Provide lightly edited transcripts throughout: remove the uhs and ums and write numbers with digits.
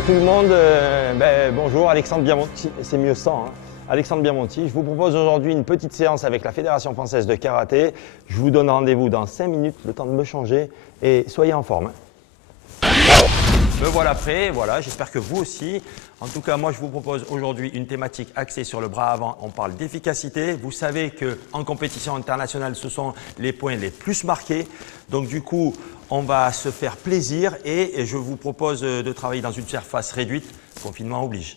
à tout le monde. Bonjour, Alexandre Biamonti, c'est mieux sans. Hein. Alexandre Biamonti, je vous propose aujourd'hui une petite séance avec la Fédération Française de Karaté. Je vous donne rendez-vous dans 5 minutes, le temps de me changer et soyez en forme. Hein. Me voilà prêt, voilà, j'espère que vous aussi. En tout cas, moi je vous propose aujourd'hui une thématique axée sur le bras avant. On parle d'efficacité. Vous savez qu'en compétition internationale, ce sont les points les plus marqués. Donc du coup, on va se faire plaisir et je vous propose de travailler dans une surface réduite. Confinement oblige.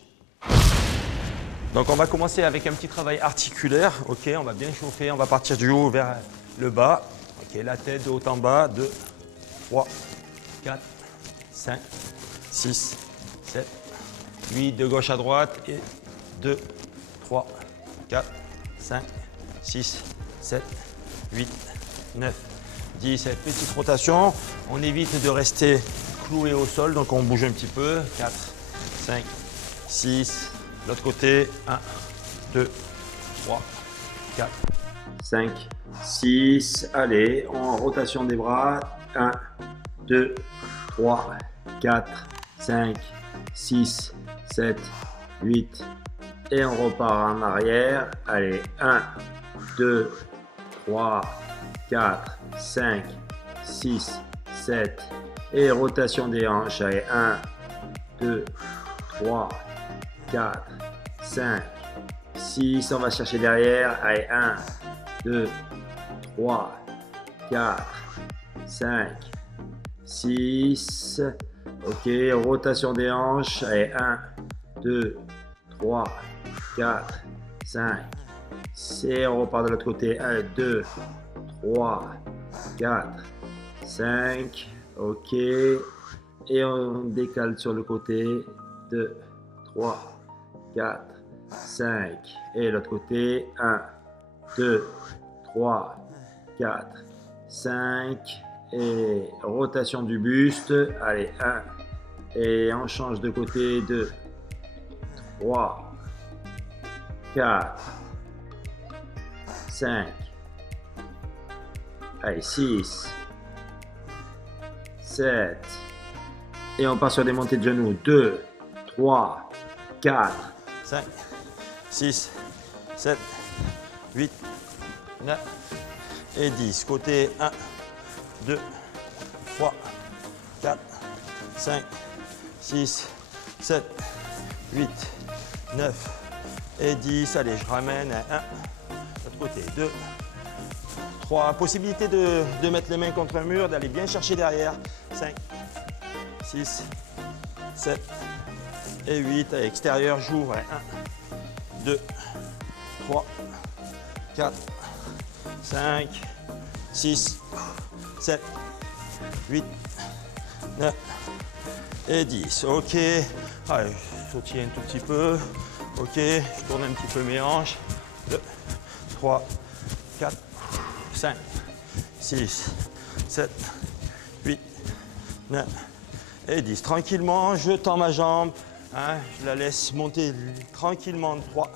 Donc on va commencer avec un petit travail articulaire. Ok, on va bien chauffer, on va partir du haut vers le bas. Ok, la tête de haut en bas. 2, 3, 4, 5, 6, 7, 8, de gauche à droite. Et 2, 3, 4, 5, 6, 7, 8, 9, 10. Cette petite rotation. On évite de rester cloué au sol, donc on bouge un petit peu. 4, 5, 6, l'autre côté. 1, 2, 3, 4, 5, 6. Allez, en rotation des bras. 1, 2, 3, 4, 5, 6, 7, 8. Et on repart en arrière. Allez, 1, 2, 3, 4, 5, 6, 7. Et rotation des hanches. Allez, 1, 2, 3, 4, 5, 6. On va chercher derrière. Allez, 1, 2, 3, 4, 5, 6. Ok, rotation des hanches. Allez, 1, 2, 3, 4, 5, 6. On repart de l'autre côté. 1, 2, 3, 4, 5. Ok. Et on décale sur le côté. 2, 3, 4, 5. Et l'autre côté. 1, 2, 3, 4, 5. Et rotation du buste. Allez, 1. Et on change de côté. 2, 3, 4, 5. Allez, 6, 7. Et on part sur des montées de genoux. 2, 3, 4, 5, 6, 7, 8, 9 et 10. Côté 1, 2, 3, 4, 5, 6, 7, 8, 9 et 10. Allez, je ramène. 1, l'autre côté. 2, 3. Possibilité de mettre les mains contre un mur, d'aller bien chercher derrière. 5, 6, 7 et 8. À l'extérieur, j'ouvre. 1, 2, 3, 4, 5, 6, 7, 8, 9 et 10. Ok. Allez, je sautille un tout petit peu. Ok, je tourne un petit peu mes hanches. 2, 3, 4, 5, 6, 7, 8, 9 et 10. Tranquillement, je tends ma jambe. Hein, je la laisse monter tranquillement. 3,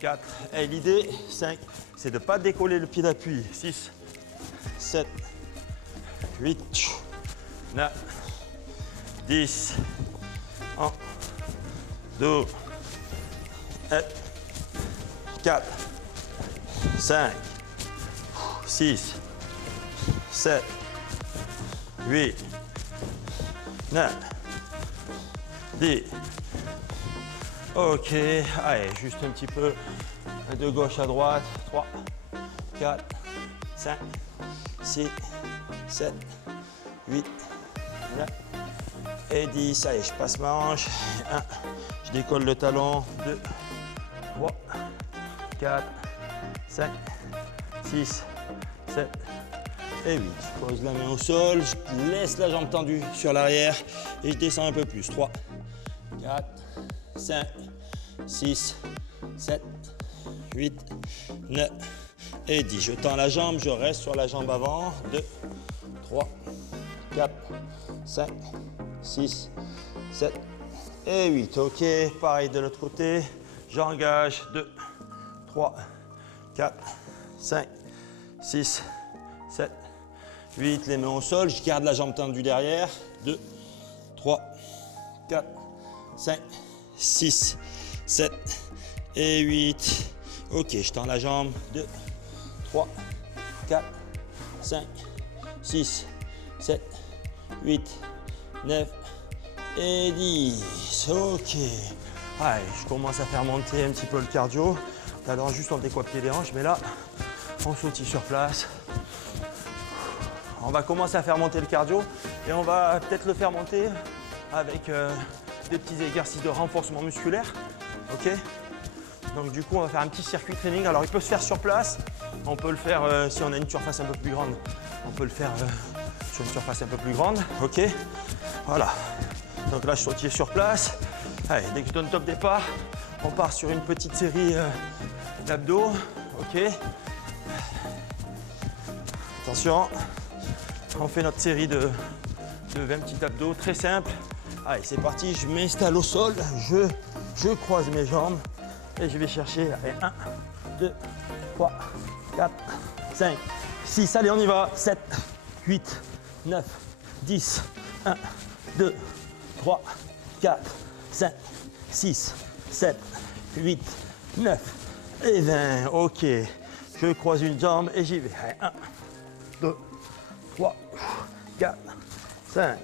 4. Et l'idée, 5, c'est de ne pas décoller le pied d'appui. 6, 7, 8, 9, 10. 1, 2, 4, 5, 6, 7, 8, 9, 10. Ok, allez, juste un petit peu de gauche à droite. 3, 4, 5, 6, 7, 8, 9 et 10. Allez, je passe ma hanche. 1, je décolle le talon. 2, 3, 4, 5, 6, 7 et 8. Je pose la main au sol, je laisse la jambe tendue sur l'arrière et je descends un peu plus. 3, 4, 5, 6, 7, 8, 9 et 10. Je tends la jambe, je reste sur la jambe avant. 2, 3, 4, 5, 6, 7 et 8. Ok, pareil de l'autre côté. J'engage. 2, 3, 4, 5, 6, 7, 8. Les mains au sol. Je garde la jambe tendue derrière. 2, 3, 4, 5, 6, 7 et 8. Ok, je tends la jambe. 2, 3, 4, 5, 6, 7, 8, 9 et 10. Ok. Allez, je commence à faire monter un petit peu le cardio. Tout à l'heure, juste on décoiffait les hanches, mais là, on sautille sur place. On va commencer à faire monter le cardio et on va peut-être le faire monter avec des petits exercices de renforcement musculaire. Ok. Donc du coup, on va faire un petit circuit training. Alors, il peut se faire sur place. On peut le faire si on a une surface un peu plus grande. On peut le faire sur une surface un peu plus grande. Ok. Voilà. Donc là, je sautille sur place. Allez, dès que je donne top départ, on part sur une petite série d'abdos. Ok. Attention. On fait notre série de 20 petits abdos très simple. Allez, c'est parti. Je m'installe au sol. Je croise mes jambes. Et je vais chercher. Allez, 1, 2, 3, 4, 5, 6. Allez, on y va. 7, 8, 9, 10. 1, 2, 3, 4, 5, 6, 7, 8, 9 et 20. Ok. Je croise une jambe et j'y vais. Allez, 1, 2, 3, 4, 5,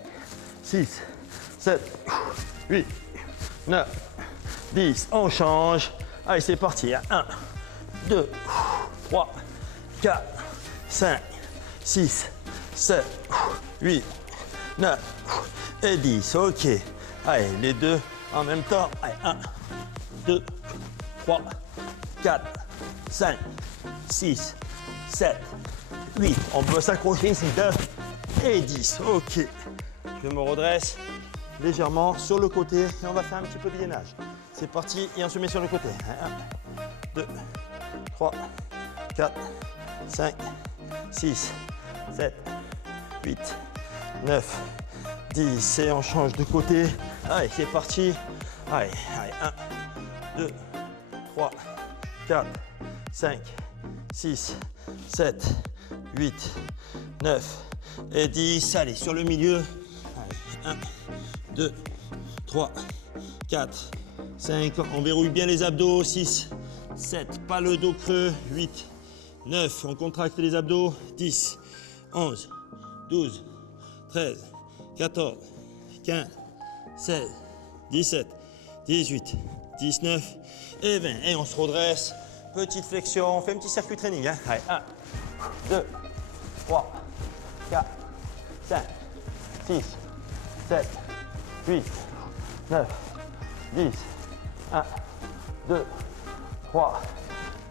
6, 7, 8, 9, 10. On change. Allez, c'est parti. 1, 2, 3, 4, 5, 6, 7, 8, 9 et 10. Ok. Allez, les deux en même temps. Allez, 1, 2, 3, 4, 5, 6, 7, 8. On peut s'accrocher, c'est 9 et 10. Ok. Je me redresse légèrement sur le côté et on va faire un petit peu de gainage. C'est parti et on se met sur le côté. 1, 2, 3, 4, 5, 6, 7, 8, 9, 10. Et on change de côté. Allez, c'est parti. Allez, 1, 2, 3, 4, 5, 6, 7, 8, 9 et 10. Allez, sur le milieu. Allez, 1, 2, 3, 4, 5. On verrouille bien les abdos. 6, 7. Pas le dos creux. 8, 9. On contracte les abdos. 10, 11, 12, 13, 14, 15, 16, 17, 18, 19 et 20. Et on se redresse. Petite flexion. On fait un petit circuit training. Hein. Allez, 1, 2, 3, 4, 5, 6, 7, 8, 9, 10. 1, 2, 3,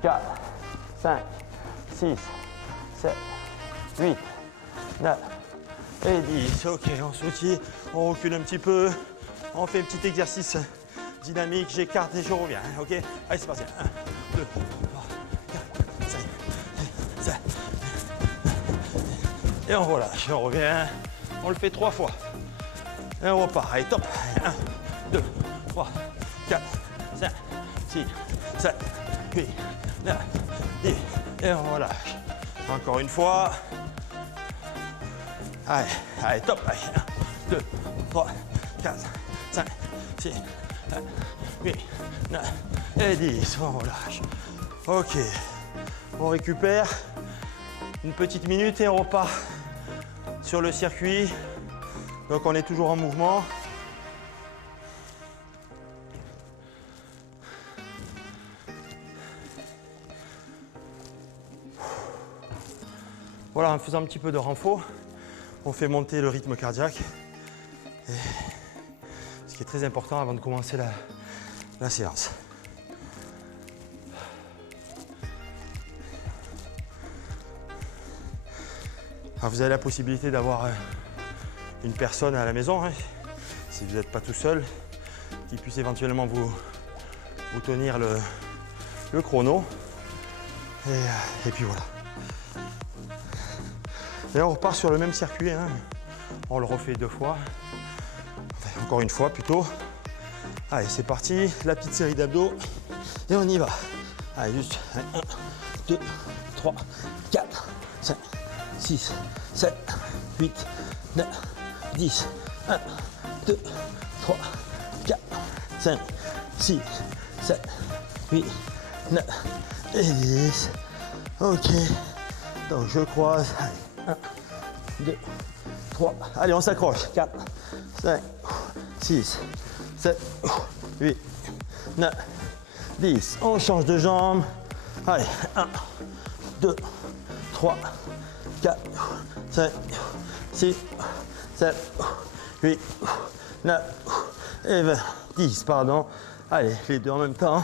4, 5, 6, 7, 8, 9 et 10. Ok, on sautille, on recule un petit peu. On fait un petit exercice dynamique. J'écarte et je reviens. Ok, allez, c'est parti. 1, 2, 3, 4, 5, 6, 7. Et on relâche, on revient. On le fait 3 fois. Et on repart. Allez, top. 1, 2, 3, 4, 5, 6, 7, 8, 9, 10. Et on relâche. Encore une fois. Allez, allez, top. Allez, 1, 2, 3, 4, 5, 6, 7, 8, 9 et 10. On relâche. Ok. On récupère une petite minute et on repart sur le circuit. Donc on est toujours en mouvement. Voilà, en faisant un petit peu de renfort, on fait monter le rythme cardiaque. Et ce qui est très important avant de commencer la séance. Alors vous avez la possibilité d'avoir une personne à la maison, hein, si vous n'êtes pas tout seul, qui puisse éventuellement vous tenir le chrono. Et puis voilà. Et on repart sur le même circuit, hein. On le refait 2 fois, enfin, encore une fois plutôt. Allez, c'est parti, la petite série d'abdos et on y va. Allez, juste 1, 2, 3, 4, 5, 6, 7, 8, 9, 10. 1, 2, 3, 4, 5, 6, 7, 8, 9 et 10. Ok. Donc je croise. 1, 2, 3. Allez, on s'accroche. 4, 5, 6, 7, 8, 9, 10. On change de jambe. Allez, 1, 2, 3, 4, 5, 6, 7, 8, 9 et 20. 10, pardon. Allez, les deux en même temps.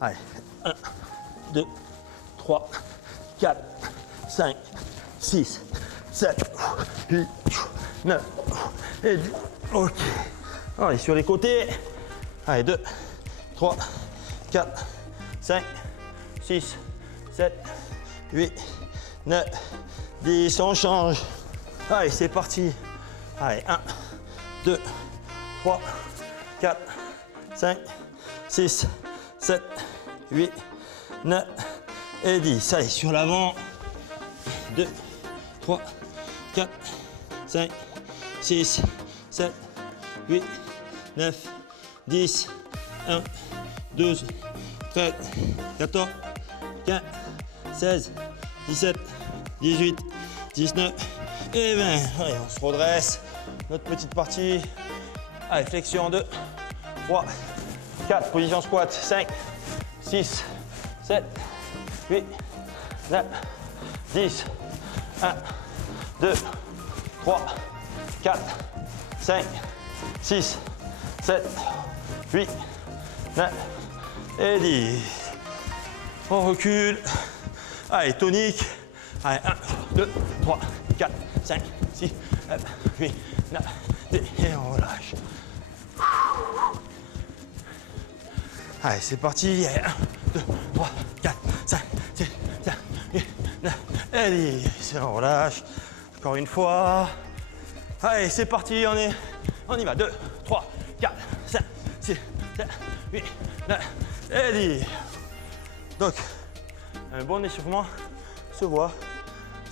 Allez, 1, 2, 3, 4, 5, 6, 7, 8, 9 et 10. Ok. Allez, sur les côtés. Allez, 2, 3, 4, 5, 6, 7, 8, 9, 10. On change. Allez, c'est parti. Allez, 1, 2, 3, 4, 5, 6, 7, 8, 9 et 10. Allez, sur l'avant. 2, 3, 4, 5, 6, 7, 8, 9, 10, 1, 12, 13, 14, 15, 16, 17, 18, 19 et 20. Allez, on se redresse. Notre petite partie. Allez, flexion 2, 3, 4, position squat, 5, 6, 7, 8, 9, 10, 1, 2, 3, 4, 5, 6, 7, 8, 9 et 10. On recule. Allez, tonique. Allez, 1, 2, 3, 4, 5, 6, 7, 8, 9, 10 et on relâche. Allez, c'est parti. Allez, 1, 2, 3, 4, 5, 6, 7, 8, 9 et 10. Et on relâche. Encore une fois. Allez, c'est parti. On y va. 2, 3, 4, 5, 6, 7, 8, 9 et 10. Donc, un bon échauffement se voit.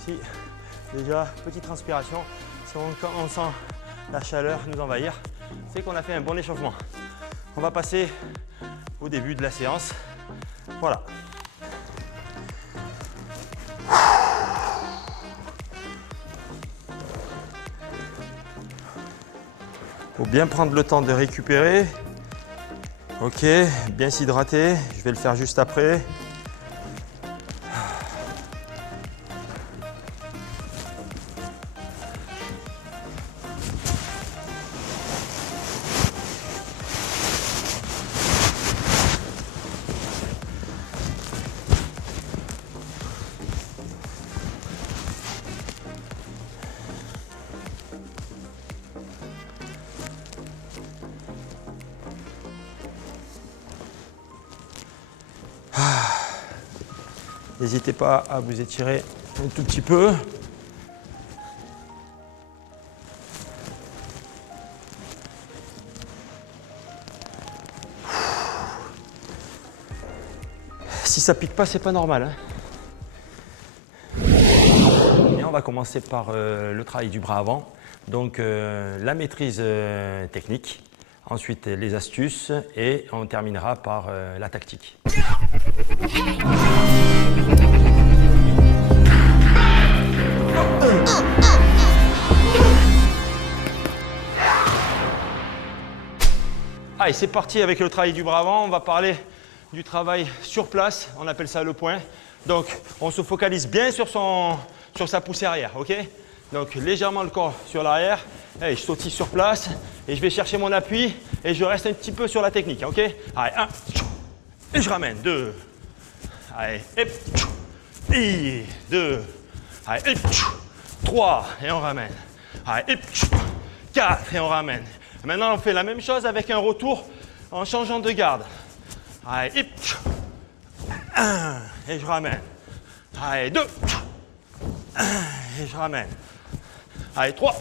Si déjà, petite transpiration, si on sent la chaleur nous envahir, c'est qu'on a fait un bon échauffement. On va passer au début de la séance. Voilà. Faut bien prendre le temps de récupérer. Ok, bien s'hydrater. Je vais le faire juste après. N'hésitez pas à vous étirer un tout petit peu. Si ça pique pas, c'est pas normal. Et on va commencer par le travail du bras avant. Donc la maîtrise technique, ensuite les astuces et on terminera par la tactique. Allez, c'est parti avec le travail du bras avant. On va parler du travail sur place. On appelle ça le point. Donc, on se focalise bien sur sa poussée arrière, ok? Donc, légèrement le corps sur l'arrière. Allez, je sautille sur place et je vais chercher mon appui et je reste un petit peu sur la technique, ok? Allez, 1, et je ramène, 2. Allez, et 2. Allez, 3, et on ramène. Allez, 4, et on ramène. Maintenant, on fait la même chose avec un retour en changeant de garde. Allez, 1, et je ramène. Allez, 2, et je ramène. Allez, 3,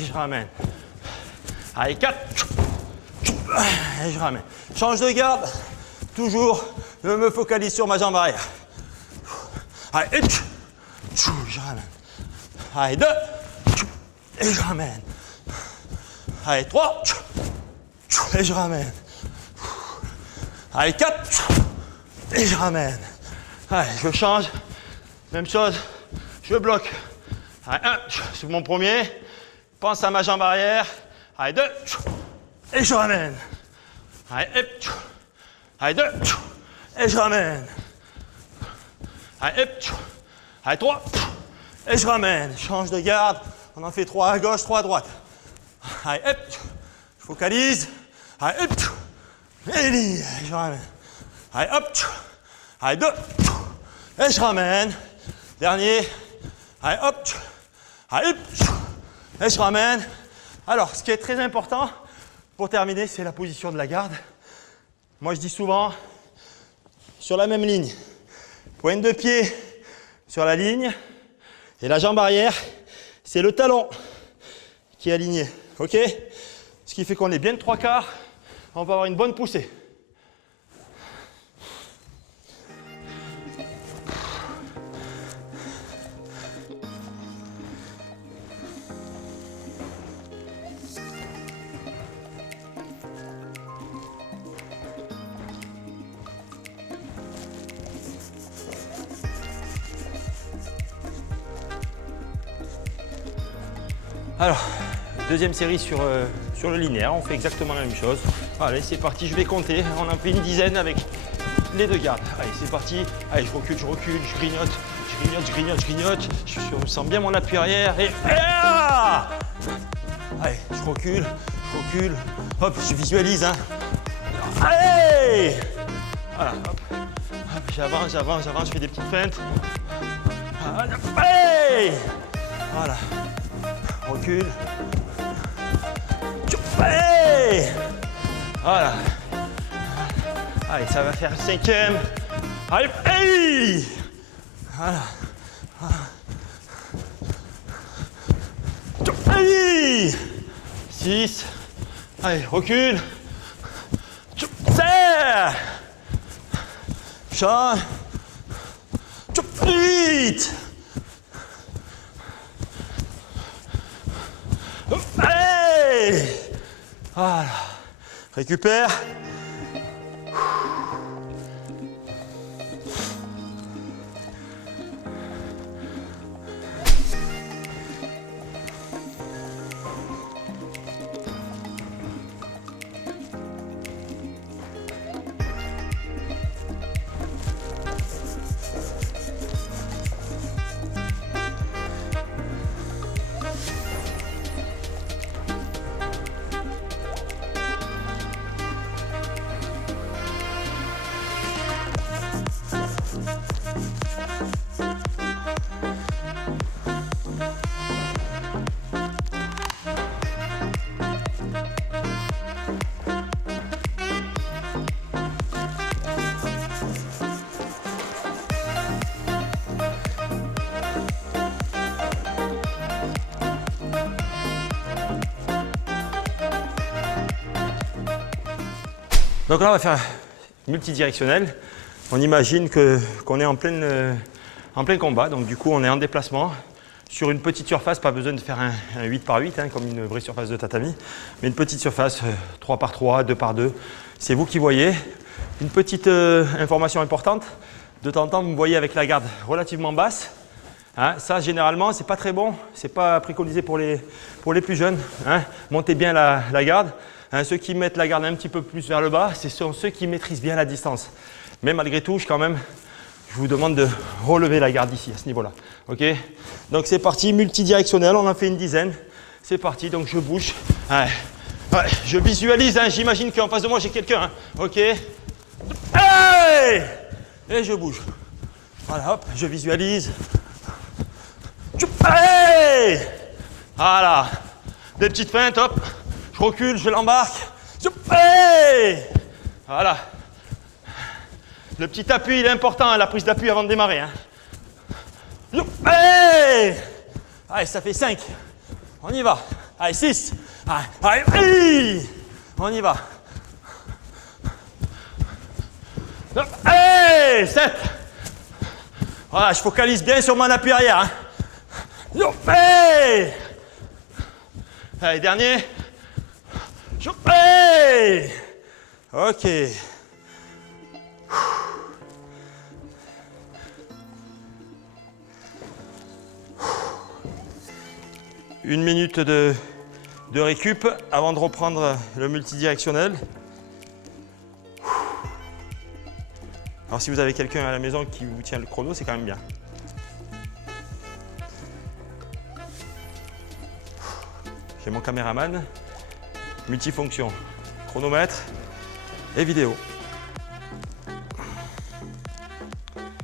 et je ramène. Allez, 4, et je ramène. Change de garde, toujours, je me focalise sur ma jambe arrière. Allez, je ramène. Allez, 2, et je ramène. Allez, 3. Et je ramène. Allez, 4. Et je ramène. Allez, je change. Même chose. Je bloque. Allez, 1. Sur mon premier. Pense à ma jambe arrière. Allez, 2. Et je ramène. Allez, 1. Allez, 2. Et je ramène. Allez, 1. Allez, 3. Et je ramène. Change de garde. On en fait 3 à gauche, 3 à droite. Allez, hop. Je focalise. Allez, hop. Et je ramène. Allez, hop. Allez, 2. Et je ramène. Dernier. Allez, hop. Allez, hop. Et je ramène. Alors, ce qui est très important pour terminer, c'est la position de la garde. Moi, je dis souvent, sur la même ligne, pointe de pied sur la ligne et la jambe arrière, c'est le talon qui est aligné. OK? Ce qui fait qu'on est bien de 3/4, on va avoir une bonne poussée. Alors, deuxième série sur le linéaire, on fait exactement la même chose. Allez, c'est parti, je vais compter. On en fait une dizaine avec les deux gardes. Allez, c'est parti. Allez, je recule, je grignote, je grignote. Je sens bien mon appui arrière et... Allez, je recule. Hop, je visualise. Hein. Allez! Voilà, hop. J'avance, je fais des petites feintes. Allez! Voilà. Recule. Allez! Voilà. Allez, ça va faire 5e. Allez! Hey! Voilà. Allez! 6. Allez, recule. Serre. Change. 8. Allez! Voilà. Récupère. Donc là, on va faire multidirectionnel. On imagine qu'on est en plein combat. Donc du coup, on est en déplacement sur une petite surface. Pas besoin de faire un 8 par 8, hein, comme une vraie surface de tatami. Mais une petite surface, 3 par 3, 2 par 2. C'est vous qui voyez. Une petite information importante. De temps en temps, vous me voyez avec la garde relativement basse. Hein, ça, généralement, c'est pas très bon. C'est pas préconisé pour les plus jeunes. Hein. Montez bien la garde. Hein, ceux qui mettent la garde un petit peu plus vers le bas, ce sont ceux qui maîtrisent bien la distance. Mais malgré tout, je vous demande de relever la garde ici, à ce niveau-là. Okay, donc c'est parti, multidirectionnel, on en fait une dizaine. C'est parti, donc je bouge. Ouais, je visualise, hein, j'imagine qu'en face de moi, j'ai quelqu'un. Hein. OK. Hey! Et je bouge. Voilà, hop, je visualise. Hey! Voilà. Des petites feintes, hop. Je recule, je l'embarque. Hey! Voilà. Le petit appui, il est important, la prise d'appui avant de démarrer. Hein. Hey! Allez, ça fait 5. On y va. Allez, 6. Allez, hey! On y va. Hey! 7. Voilà, je focalise bien sur mon appui arrière. Hein. Hey! Allez, dernier. Hey! Ok. 1 minute de récup avant de reprendre le multidirectionnel. Alors si vous avez quelqu'un à la maison qui vous tient le chrono, c'est quand même bien. J'ai mon caméraman, multifonction, chronomètre et vidéo.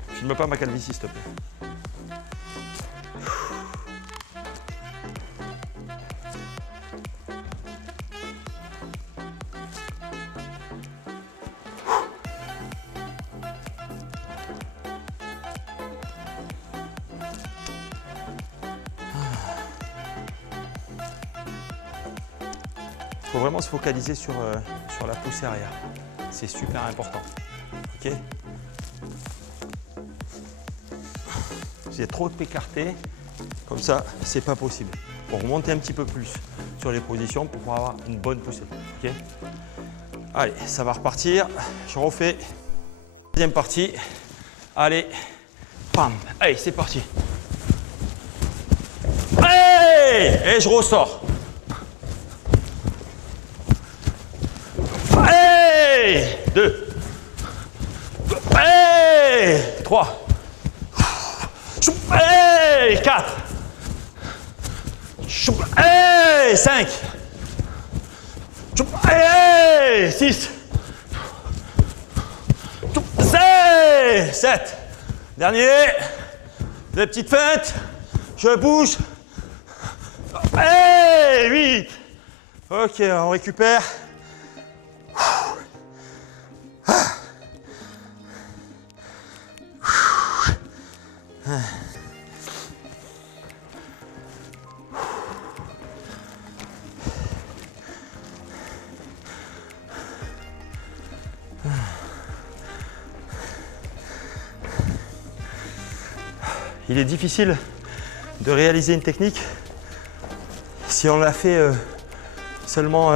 Filme pas ma calvitie s'il te plaît. Il faut vraiment se focaliser sur la poussée arrière. C'est super important. Ok. Vous êtes trop écarté, comme ça, c'est pas possible. Pour remonter un petit peu plus sur les positions pour pouvoir avoir une bonne poussée. Ok. Allez, ça va repartir. Je refais. Deuxième partie. Allez, pam. Allez, c'est parti. Hey! Et je ressors. Hey! 2. Hey! 3. Hey! 4. Hey! 5. Hey! 6. 7. Dernier. Des petites feintes. Je bouge. Hey! 8. Ok, on récupère. Il est difficile de réaliser une technique si on l'a fait seulement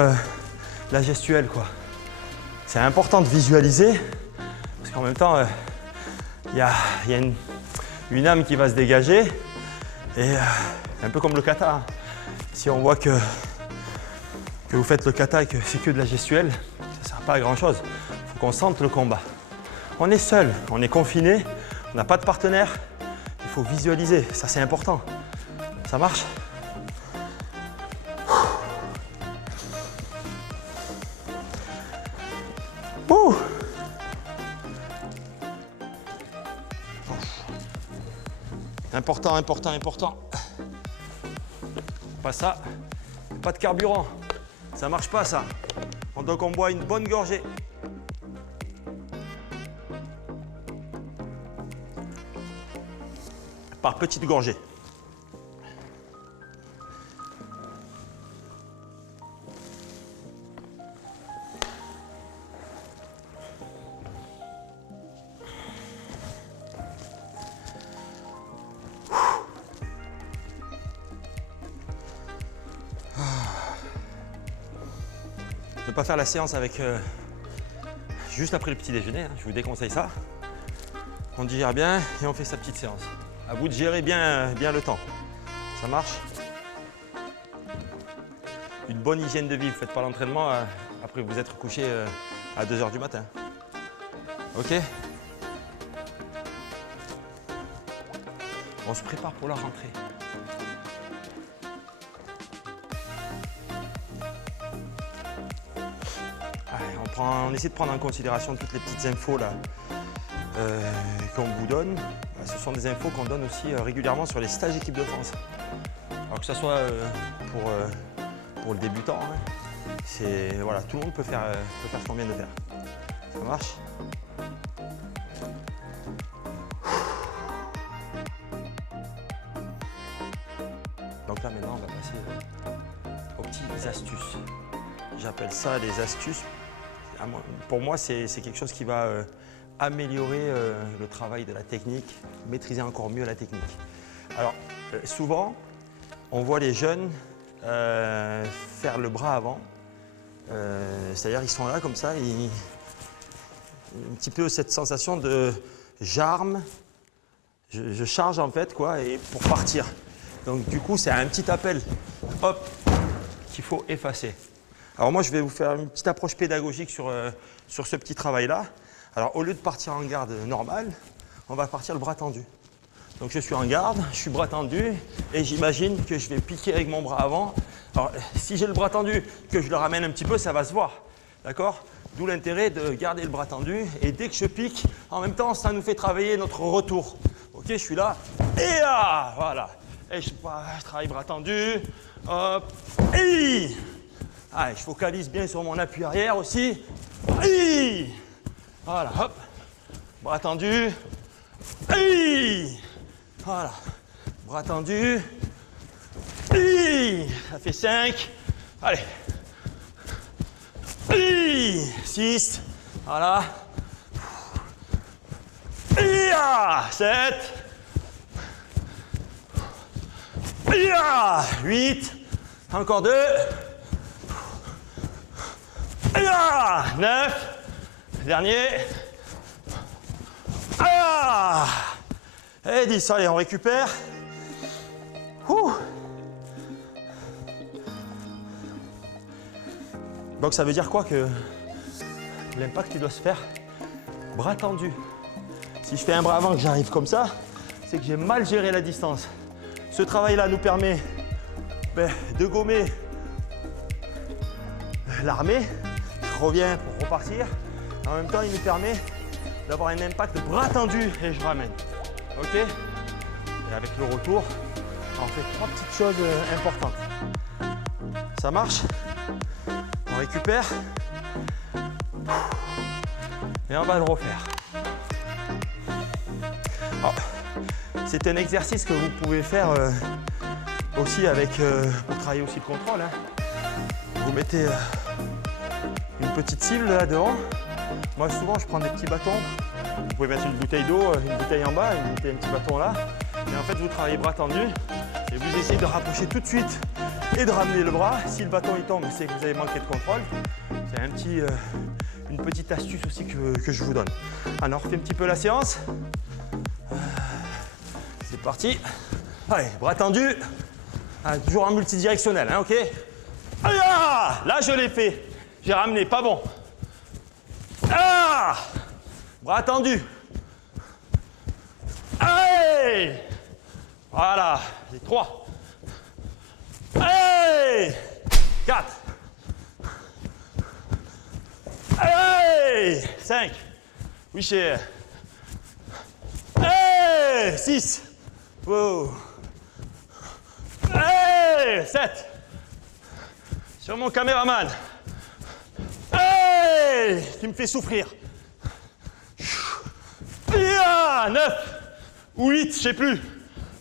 la gestuelle, quoi. C'est important de visualiser parce qu'en même temps, il y a une âme qui va se dégager et un peu comme le kata. Hein. Si on voit que vous faites le kata et que c'est que de la gestuelle, ça ne sert pas à grand chose. Il faut qu'on sente le combat. On est seul, on est confiné, on n'a pas de partenaire. Il faut visualiser, ça c'est important. Ça marche? Ouh. Important, important, important. Pas ça, pas de carburant. Ça marche pas ça. Donc on boit une bonne gorgée. Par petite gorgée. Ne pas faire la séance avec juste après le petit déjeuner, hein, je vous déconseille ça. On digère bien et on fait sa petite séance. À vous de gérer bien le temps. Ça marche? Une bonne hygiène de vie. Vous ne faites pas l'entraînement après vous être couché à 2 h du matin. Ok? On se prépare pour la rentrée. Allez, on essaie de prendre en considération toutes les petites infos là. Qu'on vous donne, ce sont des infos qu'on donne aussi régulièrement sur les stages équipe de France. Alors que ce soit pour le débutant, hein, voilà, tout le monde peut faire ce qu'on vient de faire. Ça marche? Donc là maintenant on va passer aux petites astuces. J'appelle ça des astuces. Pour moi c'est quelque chose qui va améliorer le travail de la technique, maîtriser encore mieux la technique. Alors, souvent, on voit les jeunes faire le bras avant C'est-à-dire ils sont là comme ça, un petit peu cette sensation de j'arme, je charge en fait quoi, et pour partir. Donc du coup c'est un petit appel, hop, qu'il faut effacer. Alors moi je vais vous faire une petite approche pédagogique sur ce petit travail-là. Alors au lieu de partir en garde normale, on va partir le bras tendu. Donc je suis en garde, je suis bras tendu et j'imagine que je vais piquer avec mon bras avant. Alors si j'ai le bras tendu, que je le ramène un petit peu, ça va se voir. D'accord? D'où l'intérêt de garder le bras tendu et dès que je pique, en même temps ça nous fait travailler notre retour. Ok, je suis là et là, voilà. Et je travaille bras tendu, hop, et allez, je focalise bien sur mon appui arrière aussi. Et voilà, hop, bras tendu, et voilà, bras tendu. Ça fait 5. Allez. 6. Voilà. 7. 8. Encore 2. 9. Dernier. Et 10. Allez, on récupère. Donc ça veut dire quoi? Que l'impact il doit se faire bras tendu. Si je fais un bras avant que j'arrive comme ça, c'est que j'ai mal géré la distance. Ce travail-là nous permet de gommer l'armée. Je reviens pour repartir. En même temps, il nous permet d'avoir un impact bras tendu et je ramène. Ok? Et avec le retour, on fait 3 petites choses importantes. Ça marche? On récupère et on va le refaire. C'est un exercice que vous pouvez faire aussi avec, pour travailler aussi le contrôle. Hein. Vous mettez une petite cible là devant. Moi souvent je prends des petits bâtons. Vous pouvez mettre une bouteille d'eau, une bouteille en bas, un petit bâton là. Et en fait vous travaillez bras tendu et vous essayez de rapprocher tout de suite et de ramener le bras. Si le bâton il tombe, c'est que vous avez manqué de contrôle. C'est une petite astuce aussi que je vous donne. Alors, on refait un petit peu la séance. C'est parti. Allez, bras tendus. Toujours en multidirectionnel, hein, ok? Allez, là, je l'ai fait. J'ai ramené, pas bon. Bras tendus. Allez. Voilà, les 3. Allez! 4. Allez! 5. Oui, cher. Allez! 6. Wow. Allez! 7. Sur mon caméraman. Allez! Tu me fais souffrir. 9. Ou 8, je sais plus.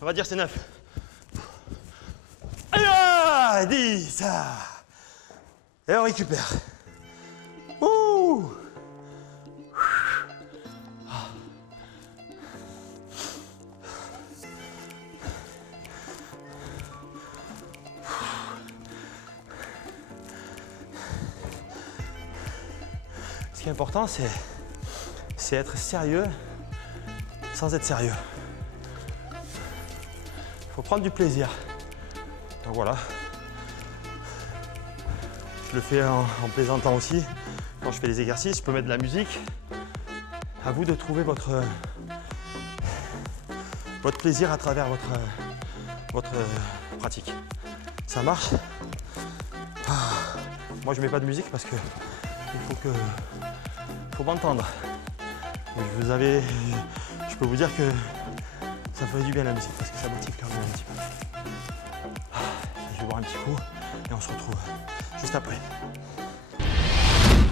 On va dire c'est 9. 10. Et on récupère. Ce qui est important, c'est être sérieux sans être sérieux. Il faut prendre du plaisir. Donc voilà. Je le fais en plaisantant aussi. Quand je fais les exercices, je peux mettre de la musique. À vous de trouver votre plaisir à travers votre pratique. Ça marche? Moi, je mets pas de musique parce que faut m'entendre. Je peux vous dire que ça fait du bien la musique parce que ça motive quand même un petit peu. Je vais boire un petit coup et on se retrouve juste après.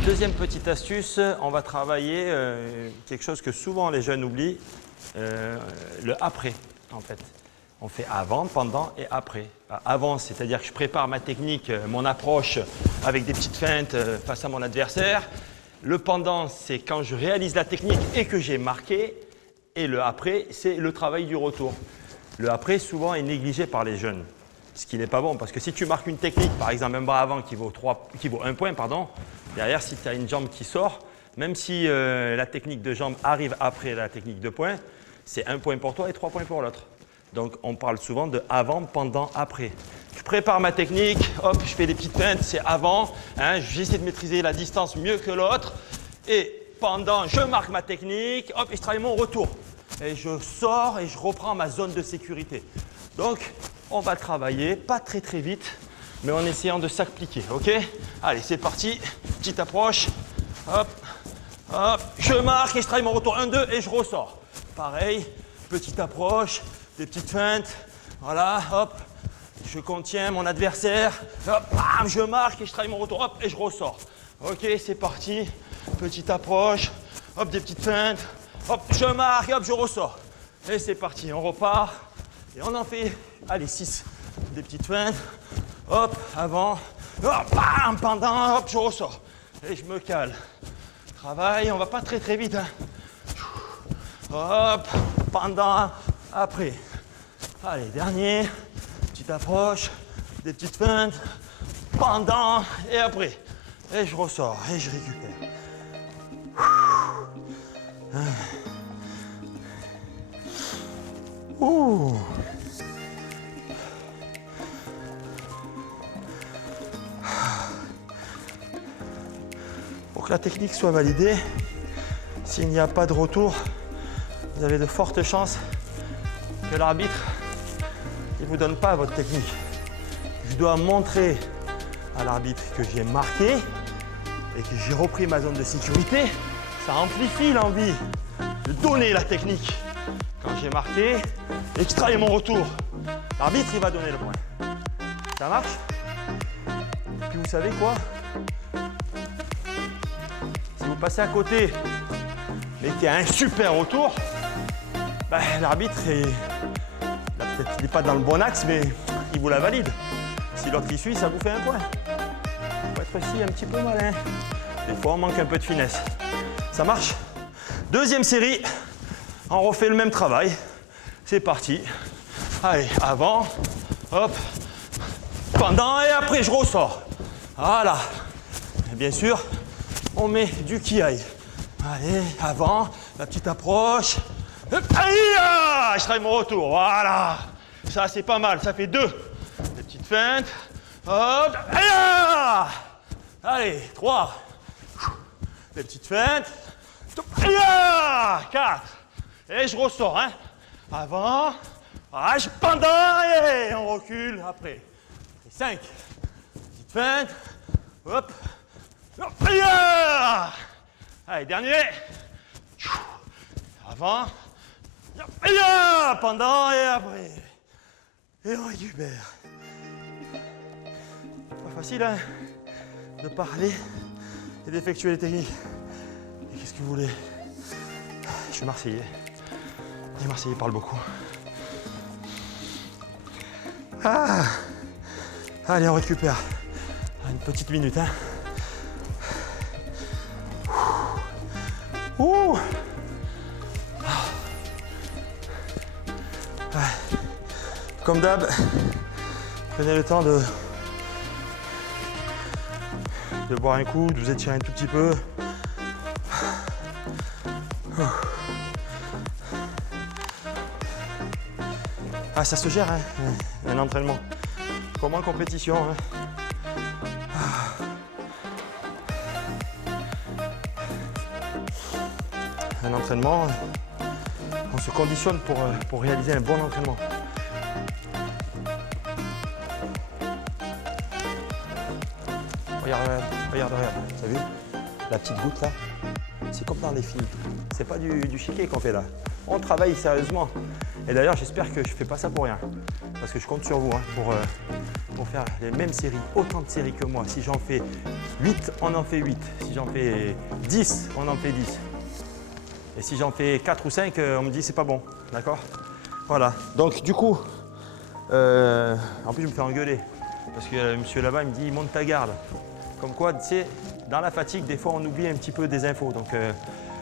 Deuxième petite astuce, on va travailler quelque chose que souvent les jeunes oublient, le après en fait. On fait avant, pendant et après. Avant, c'est-à-dire que je prépare ma technique, mon approche avec des petites feintes face à mon adversaire. Le pendant, c'est quand je réalise la technique et que j'ai marqué. Et le après, c'est le travail du retour. Le après, souvent, est négligé par les jeunes. ce qui n'est pas bon. Parce que si tu marques une technique, par exemple un bras avant qui vaut 1 point, pardon, derrière, si tu as une jambe qui sort, même si la technique de jambe arrive après la technique de poing, c'est 1 point pour toi et 3 points pour l'autre. Donc, on parle souvent de avant, pendant, après. Je prépare ma technique, hop, je fais des petites feintes, c'est avant. Hein, j'essaie de maîtriser la distance mieux que l'autre. Et pendant, je marque ma technique, hop, et je travaille mon retour. Et je sors et je reprends ma zone de sécurité. Donc, on va travailler, pas très très vite, mais en essayant de s'appliquer, ok? Allez, c'est parti, petite approche, hop, hop, je marque et je travaille mon retour 1, 2 et je ressors. Pareil, petite approche, des petites feintes, voilà, hop, je contiens mon adversaire, hop, bam, je marque et je travaille mon retour, hop, et je ressors. Ok, c'est parti, petite approche, hop, des petites feintes, hop, je marque, hop, je ressors. Et c'est parti, on repart, et on en fait, allez, 6, des petites feintes, hop, avant, hop, bam, pendant, hop, je ressors. Et je me cale. Travail, on va pas très très vite, hein. Hop, pendant, après. Allez, dernier, petite approche, des petites feintes, pendant et après. Et je ressors et je récupère. Ouh. Pour que la technique soit validée, s'il n'y a pas de retour, vous avez de fortes chances que l'arbitre ne vous donne pas votre technique. Je dois montrer à l'arbitre que j'ai marqué et que j'ai repris ma zone de sécurité. Ça amplifie l'envie de donner la technique. Quand j'ai marqué et que je travaille mon retour, l'arbitre il va donner le point. Ça marche? Et puis vous savez quoi? Si vous passez à côté mais qu'il y a un super retour, ben, l'arbitre il n'est pas dans le bon axe, mais il vous la valide. Si l'autre y suit, ça vous fait un point. Il faut être aussi un petit peu malin. Des fois, on manque un peu de finesse. Ça marche? Deuxième série, on refait le même travail. C'est parti. Allez, avant, hop, pendant et après, je ressors. Voilà. Et bien sûr, on met du kiai. Allez, avant, la petite approche. Aïe, je travaille mon retour, voilà. Ça, c'est pas mal, ça fait 2. Des petites feintes. Hop, aïe. Allez, 3. Des petites feintes. Aïe, 4. Et je ressors, hein. Avant. Ah, je pendant et on recule après. Et 5. Petite feinte. Hop. Aïe. Allez, dernier. Avant. Aïe, pendant et après. Et on récupère. Pas facile, hein, de parler et d'effectuer les techniques. Et qu'est-ce que vous voulez? Je suis Marseillais. Les Marseillais parlent beaucoup. Ah. Allez, on récupère. Une petite minute, hein. Ouh. Comme d'hab, prenez le temps de boire un coup, de vous étirer un tout petit peu. Ah, ça se gère, hein, un entraînement. Comme en compétition. Hein. Un entraînement, on se conditionne pour réaliser un bon entraînement. Regarde, t'as vu? La petite goutte là, c'est comme dans les films. C'est pas du chiquet qu'on fait là. On travaille sérieusement. Et d'ailleurs, j'espère que je fais pas ça pour rien. Parce que je compte sur vous, hein, pour faire les mêmes séries, autant de séries que moi. Si j'en fais 8, on en fait 8. Si j'en fais 10, on en fait 10. Et si j'en fais 4 ou 5, on me dit c'est pas bon. D'accord? Voilà. Donc du coup, en plus je me fais engueuler. Parce que le monsieur là-bas, il me dit monte ta garde. Comme quoi, tu sais, dans la fatigue, des fois, on oublie un petit peu des infos. Donc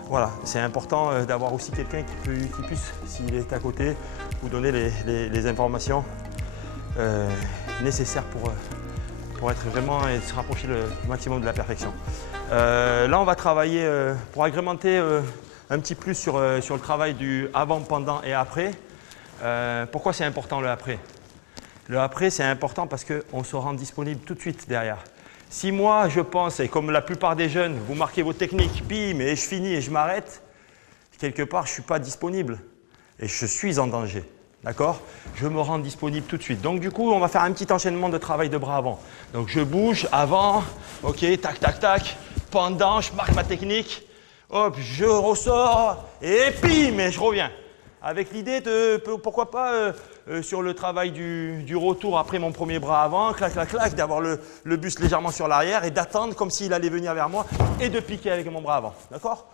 voilà, c'est important d'avoir aussi quelqu'un qui puisse, s'il est à côté, vous donner les informations nécessaire pour être vraiment et se rapprocher le maximum de la perfection. Là, on va travailler pour agrémenter un petit plus sur le travail du avant, pendant et après. Pourquoi c'est important le après? Le après, c'est important parce qu'on se rend disponible tout de suite derrière. Si moi, je pense, et comme la plupart des jeunes, vous marquez vos techniques, bim, et je finis et je m'arrête, quelque part, je ne suis pas disponible et je suis en danger. D'accord? Je me rends disponible tout de suite. Donc, du coup, on va faire un petit enchaînement de travail de bras avant. Donc, je bouge avant, ok, tac, tac, tac. Pendant, je marque ma technique. Hop, je ressors et bim, et je reviens. Avec l'idée de, pourquoi pas, sur le travail du retour après mon premier bras avant, clac, clac, clac, d'avoir le buste légèrement sur l'arrière et d'attendre comme s'il allait venir vers moi et de piquer avec mon bras avant. D'accord?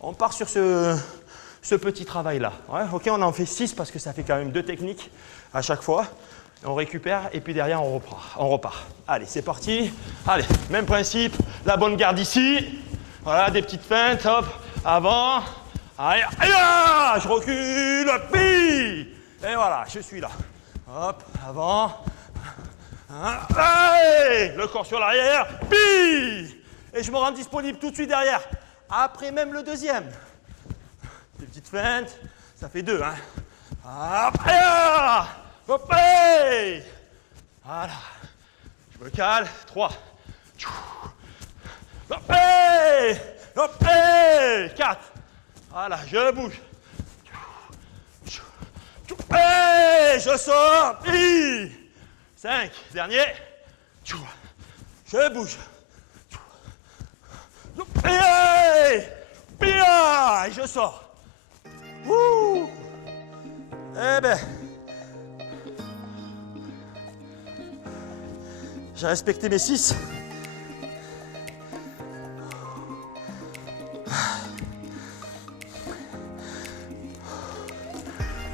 On part sur ce petit travail-là. Ouais, ok, on en fait 6 parce que ça fait quand même 2 techniques à chaque fois. On récupère et puis derrière on repart. Allez, c'est parti. Allez, même principe, la bonne garde ici. Voilà, des petites feintes, hop, avant. Allez, je recule, puis. Et voilà, je suis là. Hop, avant. Allez, le corps sur l'arrière, puis. Et je me rends disponible tout de suite derrière. Après même le deuxième. Des petites feintes, ça fait 2. Hein. Hop, hop, voilà. Je me cale, 3. Hop, hop, 4. Voilà, je bouge. Je sors. 5. Dernier. Je bouge. Et je sors. Eh ben, j'ai respecté mes 6.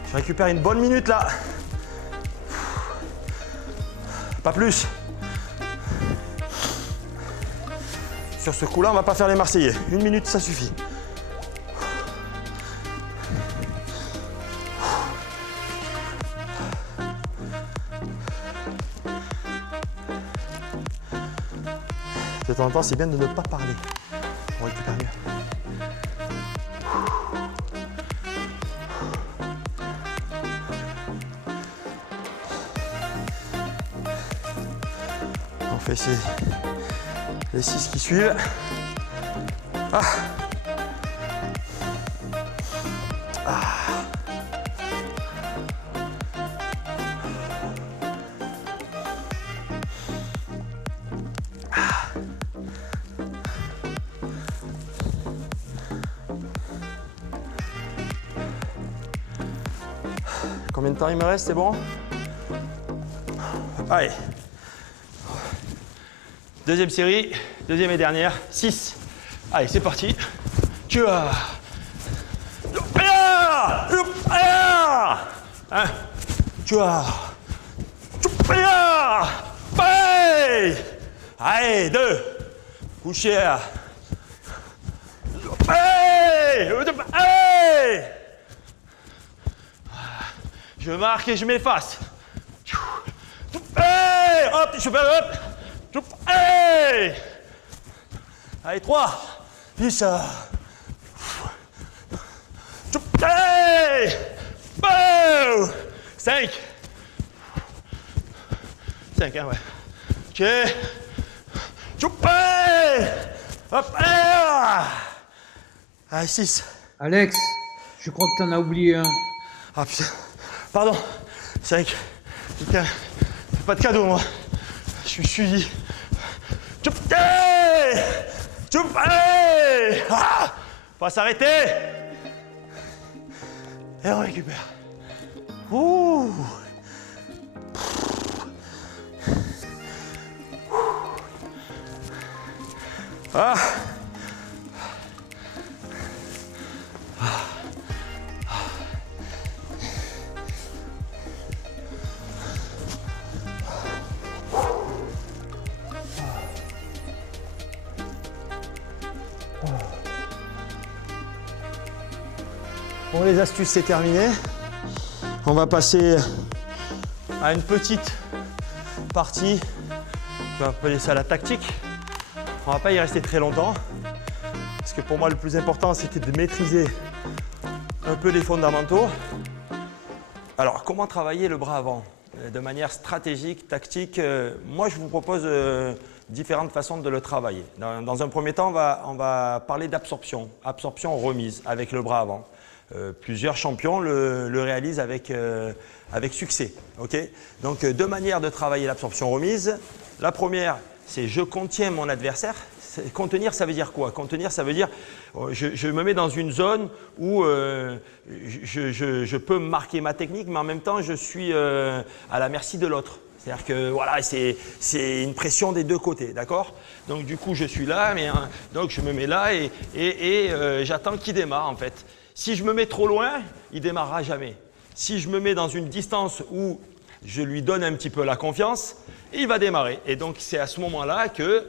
Je récupère une bonne minute là. Pas plus. Sur ce coup-là, on va pas faire les Marseillais. 1 minute, ça suffit. De temps en temps, c'est bien de ne pas parler. On récupère mieux. On fait les 6 qui suivent. Ah. Combien de temps il me reste, c'est bon? Allez. Deuxième série, deuxième et dernière, 6. Allez, c'est parti. Tu as. Tu as. Allez, 2. Coucher. Je marque et je m'efface. Hop, je fais hop. Allez, 3. 10. 5. 5, hein, ouais. Ok. Hop. Allez, 6. Alex, je crois que t'en as oublié un. Ah putain. Pardon. 5. Putain. Pas de cadeau, moi. Je suis suivi. Faut s'arrêter. Et on récupère. Ouh. Ah. Bon, les astuces, c'est terminé. On va passer à une petite partie, je vais appeler ça la tactique. On ne va pas y rester très longtemps. Parce que pour moi, le plus important, c'était de maîtriser un peu les fondamentaux. Alors, comment travailler le bras avant? De manière stratégique, tactique, moi, je vous propose différentes façons de le travailler. Dans un premier temps, on va parler d'absorption, absorption-remise avec le bras avant. Plusieurs champions le réalisent avec succès. Okay. Donc, deux manières de travailler l'absorption-remise. La première, c'est je contiens mon adversaire. Contenir, ça veut dire quoi? Contenir, ça veut dire je me mets dans une zone où je peux marquer ma technique, mais en même temps, je suis à la merci de l'autre. C'est-à-dire que voilà, c'est une pression des deux côtés, d'accord? Donc du coup, je suis là, donc je me mets là et j'attends qu'il démarre en fait. Si je me mets trop loin, il ne démarrera jamais. Si je me mets dans une distance où je lui donne un petit peu la confiance, il va démarrer. Et donc c'est à ce moment-là que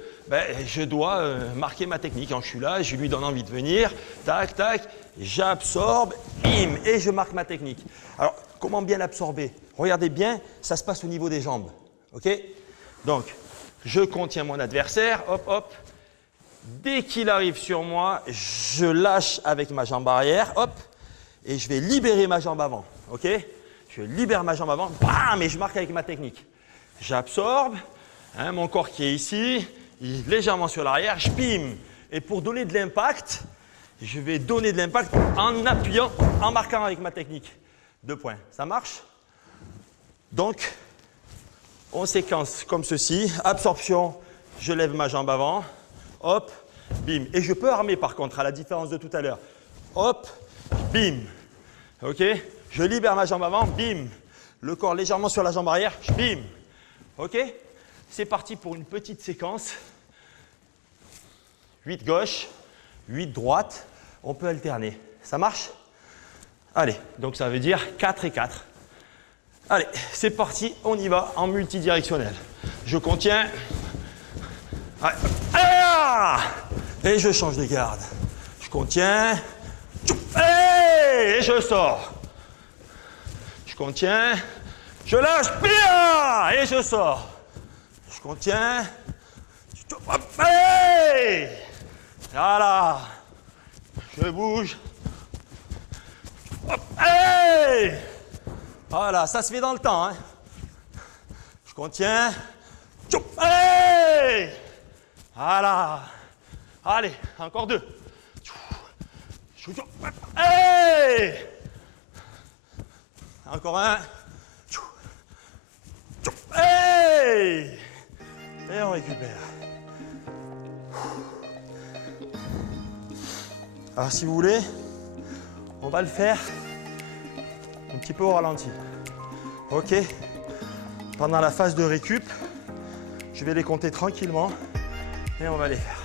je dois marquer ma technique. Quand je suis là, je lui donne envie de venir, tac, tac, j'absorbe, bim, et je marque ma technique. Alors, comment bien l'absorber? Regardez bien, ça se passe au niveau des jambes. Ok? Donc, je contiens mon adversaire, hop, hop. Dès qu'il arrive sur moi, je lâche avec ma jambe arrière, hop, et je vais libérer ma jambe avant. Ok? Je libère ma jambe avant, bam, et je marque avec ma technique. J'absorbe, hein, mon corps qui est ici, il est légèrement sur l'arrière, je bim. Et pour donner de l'impact, je vais donner de l'impact en appuyant, en marquant avec ma technique. 2 points. Ça marche? Donc, on séquence comme ceci. Absorption, je lève ma jambe avant, hop, bim. Et je peux armer par contre, à la différence de tout à l'heure. Hop, bim. Ok? Je libère ma jambe avant, bim. Le corps légèrement sur la jambe arrière, bim. Ok? C'est parti pour une petite séquence. 8 gauche, 8 droite. On peut alterner. Ça marche? Allez, donc ça veut dire 4 et 4. Allez, c'est parti, on y va en multidirectionnel. Je contiens. Et je change de garde. Je contiens. Et je sors. Je contiens. Je lâche. Et je sors. Je contiens. Voilà. Je bouge. Voilà, ça se fait dans le temps. Hein. Je contiens. Voilà. Allez, encore 2. Encore un. Et on récupère. Alors si vous voulez, on va le faire un petit peu au ralenti. Ok? Pendant la phase de récup, je vais les compter tranquillement et on va les faire.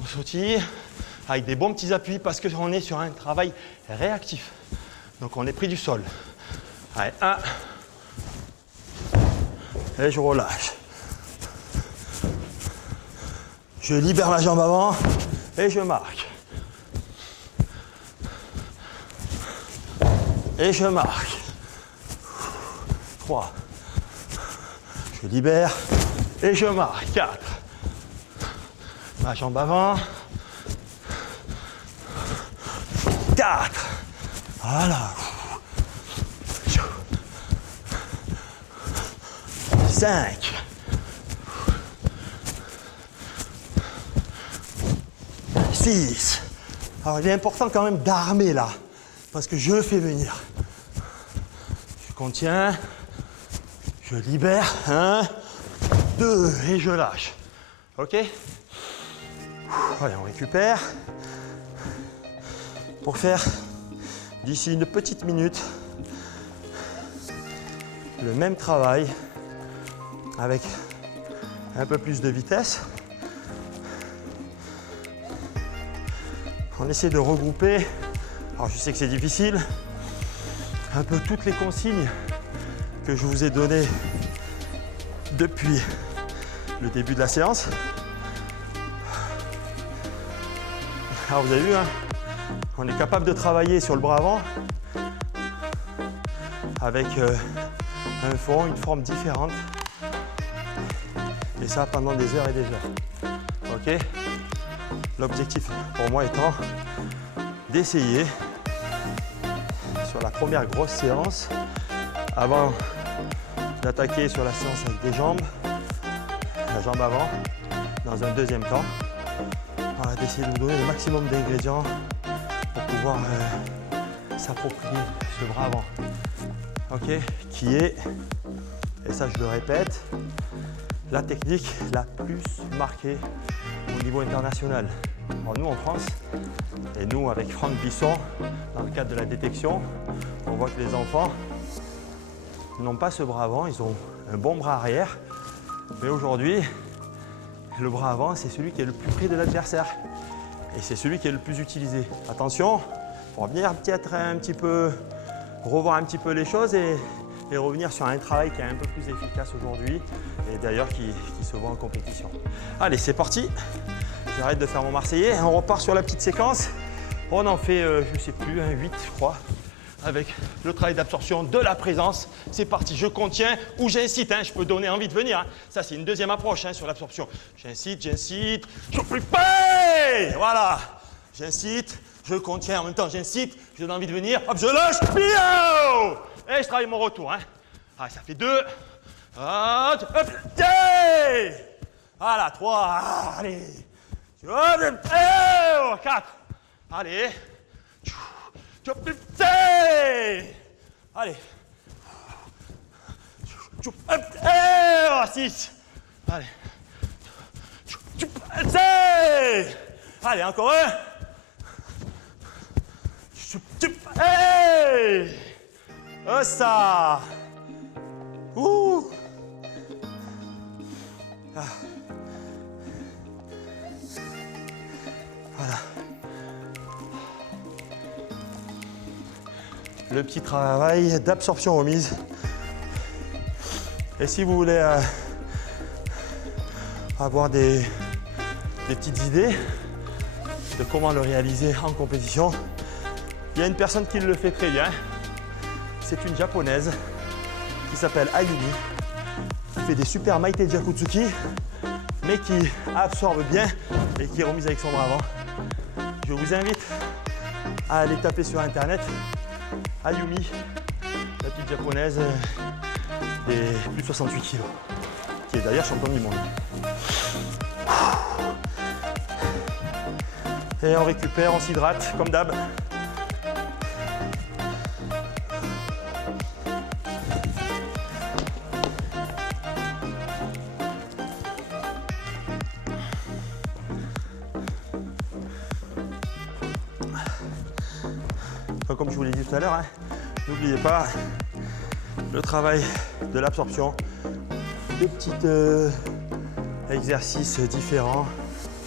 On sautille avec des bons petits appuis parce qu'on est sur un travail réactif. Donc on est pris du sol. Allez, 1. Et je relâche. Je libère ma jambe avant et je marque. Et je marque. 3. Je libère et je marque. 4. Ma jambe avant. 4. Voilà. 5. 6. Alors il est important quand même d'armer là, parce que je fais venir. Je contiens, je libère, 1, 2, et je lâche. Ok? Allez, on récupère. Pour faire, d'ici une petite minute, le même travail, avec un peu plus de vitesse. On essaie de regrouper, alors je sais que c'est difficile, un peu toutes les consignes que je vous ai données depuis le début de la séance. Alors vous avez vu, hein, on est capable de travailler sur le bras avant avec un front, une forme différente. Et ça pendant des heures et des heures. Ok? L'objectif pour moi étant d'essayer sur la première grosse séance, avant d'attaquer sur la séance avec des jambes, la jambe avant, dans un deuxième temps, voilà, d'essayer de vous donner le maximum d'ingrédients pour pouvoir s'approprier ce bras avant. Ok, qui est, et ça je le répète, la technique la plus marquée au niveau international. Alors nous en France, et nous avec Franck Bisson, dans le cadre de la détection, on voit que les enfants n'ont pas ce bras avant, ils ont un bon bras arrière, mais aujourd'hui, le bras avant, c'est celui qui est le plus près de l'adversaire et c'est celui qui est le plus utilisé. Attention, pour bien peut-être un petit peu revoir un petit peu les choses et revenir sur un travail qui est un peu plus efficace aujourd'hui et d'ailleurs qui se voit en compétition. Allez, c'est parti. J'arrête de faire mon Marseillais. On repart sur la petite séquence. On en fait, je ne sais plus, 8 je crois, avec le travail d'absorption de la présence. C'est parti, je contiens ou j'incite. Je peux donner envie de venir. Ça, c'est une deuxième approche sur l'absorption. J'incite, je plus paix. Voilà. J'incite, je contiens. En même temps, j'incite, je donne envie de venir. Hop, je lâche. Bio. Et je travaille mon retour. Ah, ça fait 2. Hop, voilà, 3. Allez. 4. Allez. Allez. 6. Allez. Allez, encore un. Oh ça. Ouh. Ah. Voilà. Le petit travail d'absorption remise. Et si vous voulez avoir des petites idées de comment le réaliser en compétition, il y a une personne qui le fait très bien. C'est une japonaise qui s'appelle Ayumi, qui fait des super Maite Jakutsuki, mais qui absorbe bien et qui est remise avec son bras avant. Je vous invite à aller taper sur internet Ayumi, la petite japonaise des plus de 68 kg, qui est d'ailleurs championne du monde. Et on récupère, on s'hydrate comme d'hab. Comme je vous l'ai dit tout à l'heure, n'oubliez pas le travail de l'absorption, de petits exercices différents.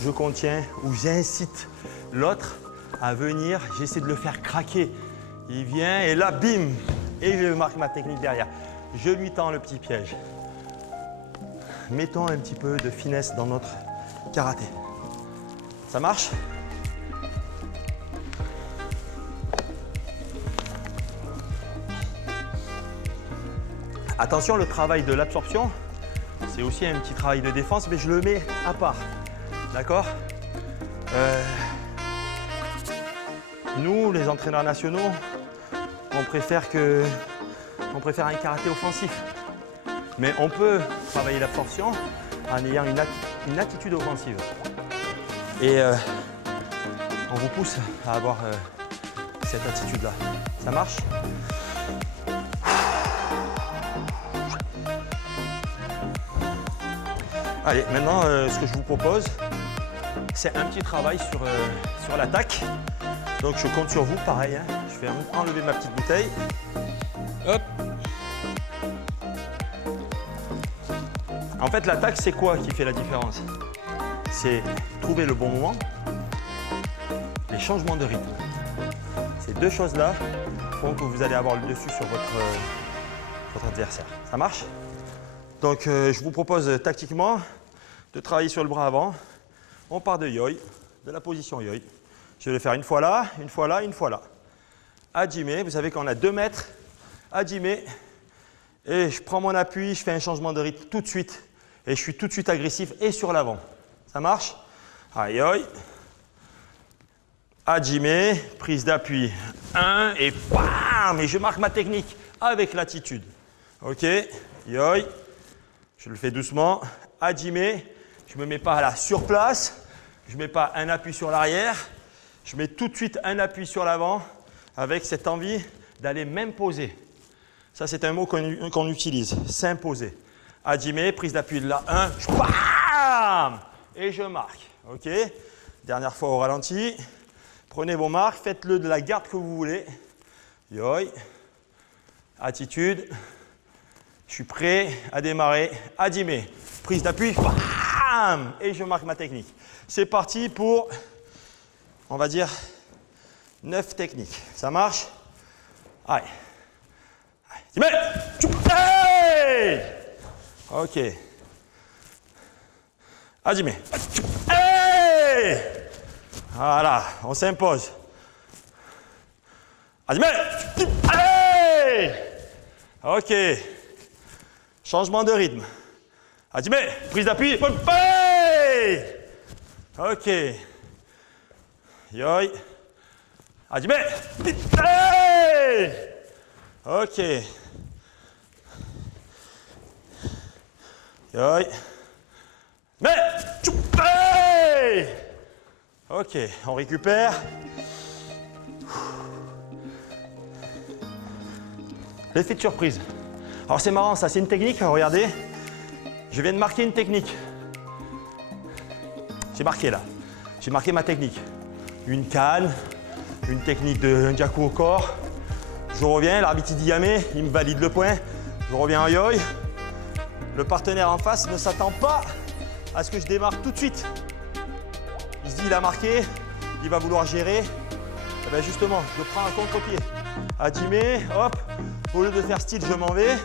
Je contiens ou j'incite l'autre à venir, j'essaie de le faire craquer. Il vient et là, bim, et je marque ma technique derrière. Je lui tends le petit piège. Mettons un petit peu de finesse dans notre karaté. Ça marche ? Attention, le travail de l'absorption, c'est aussi un petit travail de défense, mais je le mets à part. D'accord ? Nous, les entraîneurs nationaux, on préfère un karaté offensif. Mais on peut travailler l'absorption en ayant une attitude offensive. Et on vous pousse à avoir cette attitude-là. Ça marche ? Allez, maintenant, ce que je vous propose, c'est un petit travail sur l'attaque. Donc, je compte sur vous, pareil. Je vais enlever ma petite bouteille. Hop. En fait, l'attaque, c'est quoi qui fait la différence? C'est trouver le bon moment, les changements de rythme. Ces deux choses-là font que vous allez avoir le dessus sur votre adversaire. Ça marche? Donc, je vous propose tactiquement de travailler sur le bras avant. On part de yoi, de la position yoi. Je vais le faire une fois là, une fois là, une fois là. Hajime, vous savez qu'on a 2 mètres. Hajime, et je prends mon appui, je fais un changement de rythme tout de suite. et je suis tout de suite agressif et sur l'avant. Ça marche? Aïe, aïe. Hajime, prise d'appui. 1 et bam! Et je marque ma technique avec l'attitude. Ok? Yoi. Je le fais doucement. Hajime. Je ne me mets pas là sur place. Je ne mets pas un appui sur l'arrière. Je mets tout de suite un appui sur l'avant avec cette envie d'aller m'imposer. Ça, c'est un mot qu'on utilise. S'imposer. Hajime, prise d'appui de là. 1. Bam! Et je marque. Ok? Dernière fois au ralenti. Prenez vos marques. Faites-le de la garde que vous voulez. Yoi. Attitude. Je suis prêt à démarrer. Hajime. Prise d'appui. Bam! Et je marque ma technique. C'est parti pour, on va dire, 9 techniques. Ça marche? Allez. Hajime. Hey! Ok. Hajime. Hey! Voilà, on s'impose. Hajime. Hey! Ok. Changement de rythme. Hajime. Prise d'appui. Hey! Ok. Yoi. Hajime. Hey! Ok. Yoi. Mais. Hey! Ok, on récupère. L'effet de surprise. Alors c'est marrant ça, c'est une technique, regardez. Je viens de marquer une technique. J'ai marqué là. J'ai marqué ma technique. Une canne, une technique de Jaku au corps. Je reviens, l'arbitre dit yamé, il me valide le point. Je reviens en yoi. Le partenaire en face ne s'attend pas à ce que je démarre tout de suite. Il se dit, il a marqué, il va vouloir gérer. Et bien justement, je prends un contre-pied. Hajime, hop, au lieu de faire style, je m'en vais.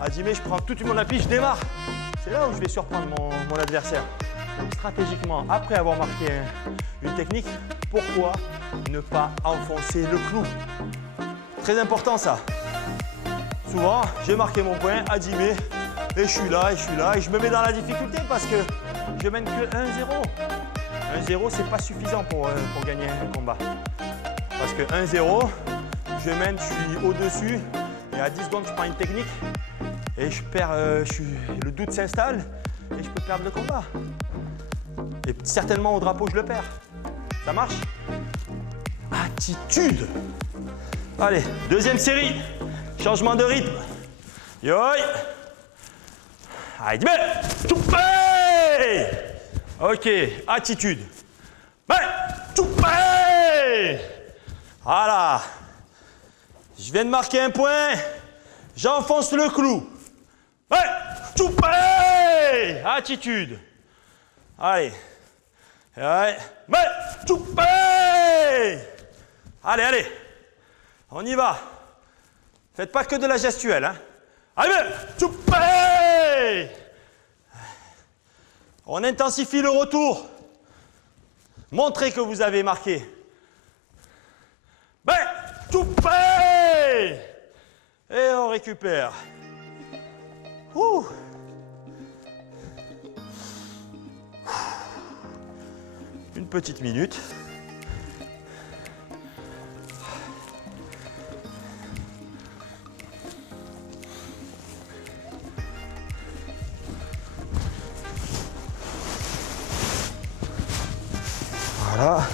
Hajime, je prends tout mon appui, je démarre. C'est là où je vais surprendre mon adversaire. Donc stratégiquement, après avoir marqué une technique, pourquoi ne pas enfoncer le clou? Très important ça. Souvent, j'ai marqué mon point, Hajime, et je suis là, et je me mets dans la difficulté parce que je mène que 1-0. 1-0, c'est pas suffisant pour gagner un combat. Parce que 1-0, je mène, je suis au-dessus, et à 10 secondes, je prends une technique, et je perds, le doute s'installe, et je peux perdre le combat. Et certainement au drapeau, je le perds. Ça marche? Attitude. Allez, deuxième série. Changement de rythme. Yoi. Hajime. Ok, attitude. Voilà. Je viens de marquer un point. J'enfonce le clou. Attitude. Allez. Allez, allez. On y va. Faites pas que de la gestuelle. Hein. Allez, on intensifie le retour. Montrez que vous avez marqué. Et on récupère. Une petite minute. Voilà.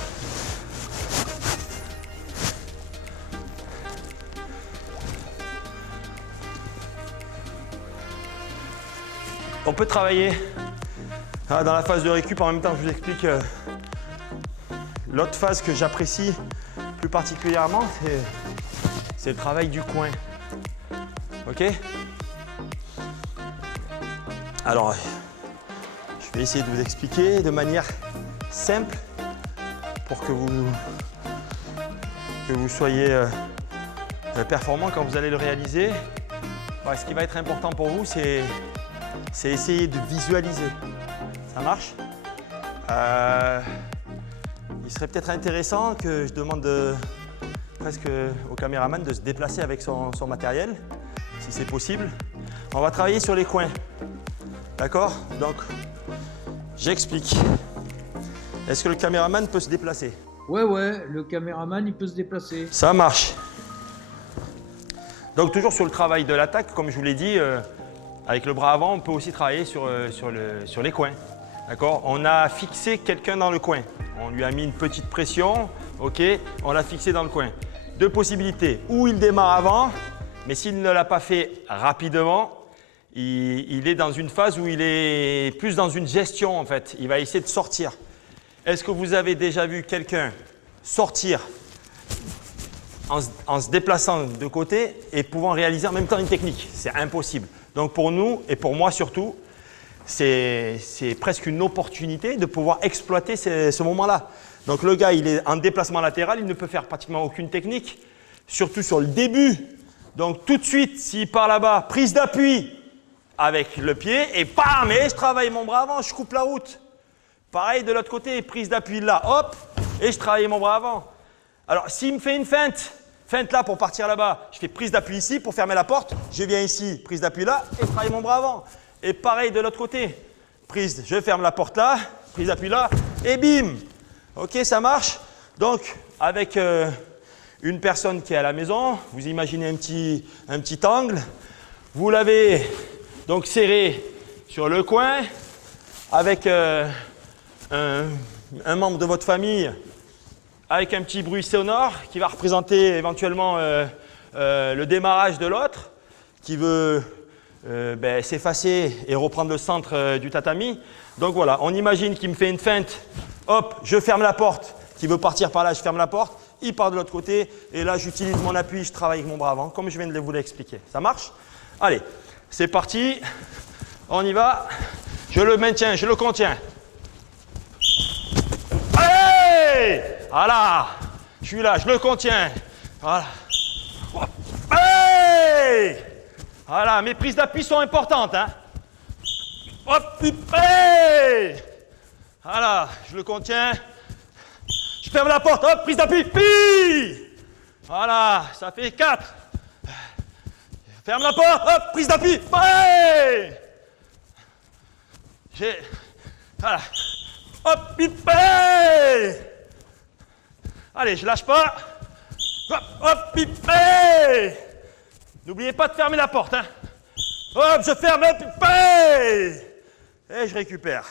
On peut travailler dans la phase de récup en même temps que je vous explique l'autre phase que j'apprécie plus particulièrement, c'est le travail du coin. Ok? Alors, je vais essayer de vous expliquer de manière simple pour que vous soyez performant quand vous allez le réaliser. Ouais, ce qui va être important pour vous, c'est essayer de visualiser. Ça marche? Il serait peut-être intéressant que je demande presque au caméraman de se déplacer avec son matériel, si c'est possible. On va travailler sur les coins. D'accord? Donc, j'explique. Est-ce que le caméraman peut se déplacer? Ouais, le caméraman, il peut se déplacer. Ça marche. Donc, toujours sur le travail de l'attaque, comme je vous l'ai dit, avec le bras avant, on peut aussi travailler sur les coins. D'accord? On a fixé quelqu'un dans le coin. On lui a mis une petite pression, ok? On l'a fixé dans le coin. Deux possibilités. Ou il démarre avant, mais s'il ne l'a pas fait rapidement, il est dans une phase où il est plus dans une gestion en fait. Il va essayer de sortir. Est-ce que vous avez déjà vu quelqu'un sortir en se déplaçant de côté et pouvant réaliser en même temps une technique? C'est impossible. Donc pour nous et pour moi surtout, c'est presque une opportunité de pouvoir exploiter ce moment-là. Donc le gars, il est en déplacement latéral, il ne peut faire pratiquement aucune technique, surtout sur le début. Donc tout de suite, s'il part là-bas, prise d'appui avec le pied et bam, et je travaille mon bras avant, je coupe la route. Pareil de l'autre côté, prise d'appui là, hop, et je travaille mon bras avant. Alors s'il me fait une feinte là pour partir là-bas, je fais prise d'appui ici pour fermer la porte, je viens ici, prise d'appui là, et je travaille mon bras avant. Et pareil de l'autre côté, prise, je ferme la porte là, prise d'appui là, et bim. Ok, ça marche. Donc avec une personne qui est à la maison, vous imaginez un petit angle, vous l'avez donc serré sur le coin avec un membre de votre famille avec un petit bruit sonore qui va représenter éventuellement le démarrage de l'autre qui veut s'effacer et reprendre le centre du tatami. Donc voilà, on imagine qu'il me fait une feinte, hop, je ferme la porte, qui veut partir par là, je ferme la porte, il part de l'autre côté et là j'utilise mon appui, je travaille avec mon bras avant, comme je viens de vous l'expliquer. Ça marche? Allez, c'est parti, on y va, je le maintiens, je le contiens. Allez! Voilà, je suis là, je le contiens. Voilà. Hey! Voilà, mes prises d'appui sont importantes. Hein. Hop, hey! Voilà, je le contiens. Je ferme la porte, hop, prise d'appui. Voilà, ça fait 4. Ferme la porte, hop, prise d'appui. Hey! Voilà. Hop, hey! Allez, je lâche pas. Hop, hop, hey! N'oubliez pas de fermer la porte. Hein. Hop, je ferme, hop, hey! Et je récupère.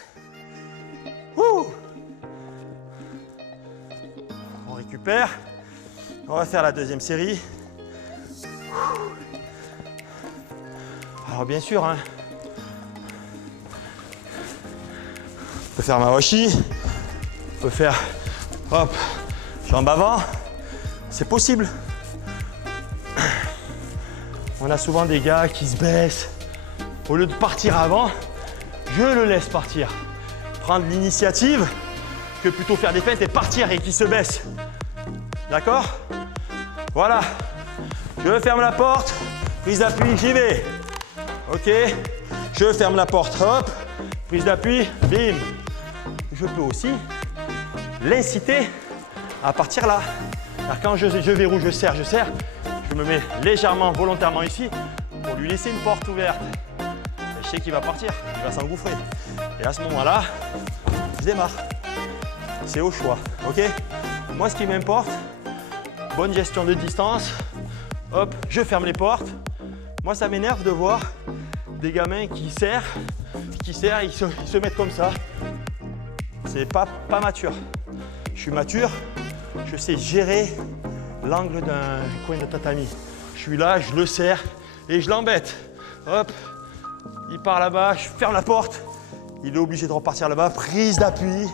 Ouh. On récupère. On va faire la deuxième série. Alors bien sûr, hein, on peut faire ma washi, on peut faire, hop, jambe avant, c'est possible. On a souvent des gars qui se baissent. Au lieu de partir avant, je le laisse partir. Prendre l'initiative que plutôt faire des feintes et partir et qui se baisse. D'accord? Voilà. Je ferme la porte, prise d'appui, j'y vais. Ok? Je ferme la porte, hop, prise d'appui, bim. Je peux aussi l'inciter à partir là. Alors quand je verrouille, je serre, je me mets légèrement, volontairement ici pour lui laisser une porte ouverte. Et je sais qu'il va partir, il va s'engouffrer. Et à ce moment-là, je démarre. C'est au choix, ok? Moi, ce qui m'importe, bonne gestion de distance. Hop, je ferme les portes. Moi, ça m'énerve de voir des gamins qui serrent, ils se mettent comme ça. C'est pas mature. Je suis mature, je sais gérer l'angle d'un coin de tatami. Je suis là, je le serre et je l'embête. Hop, il part là-bas, je ferme la porte. Il est obligé de repartir là-bas, prise d'appui.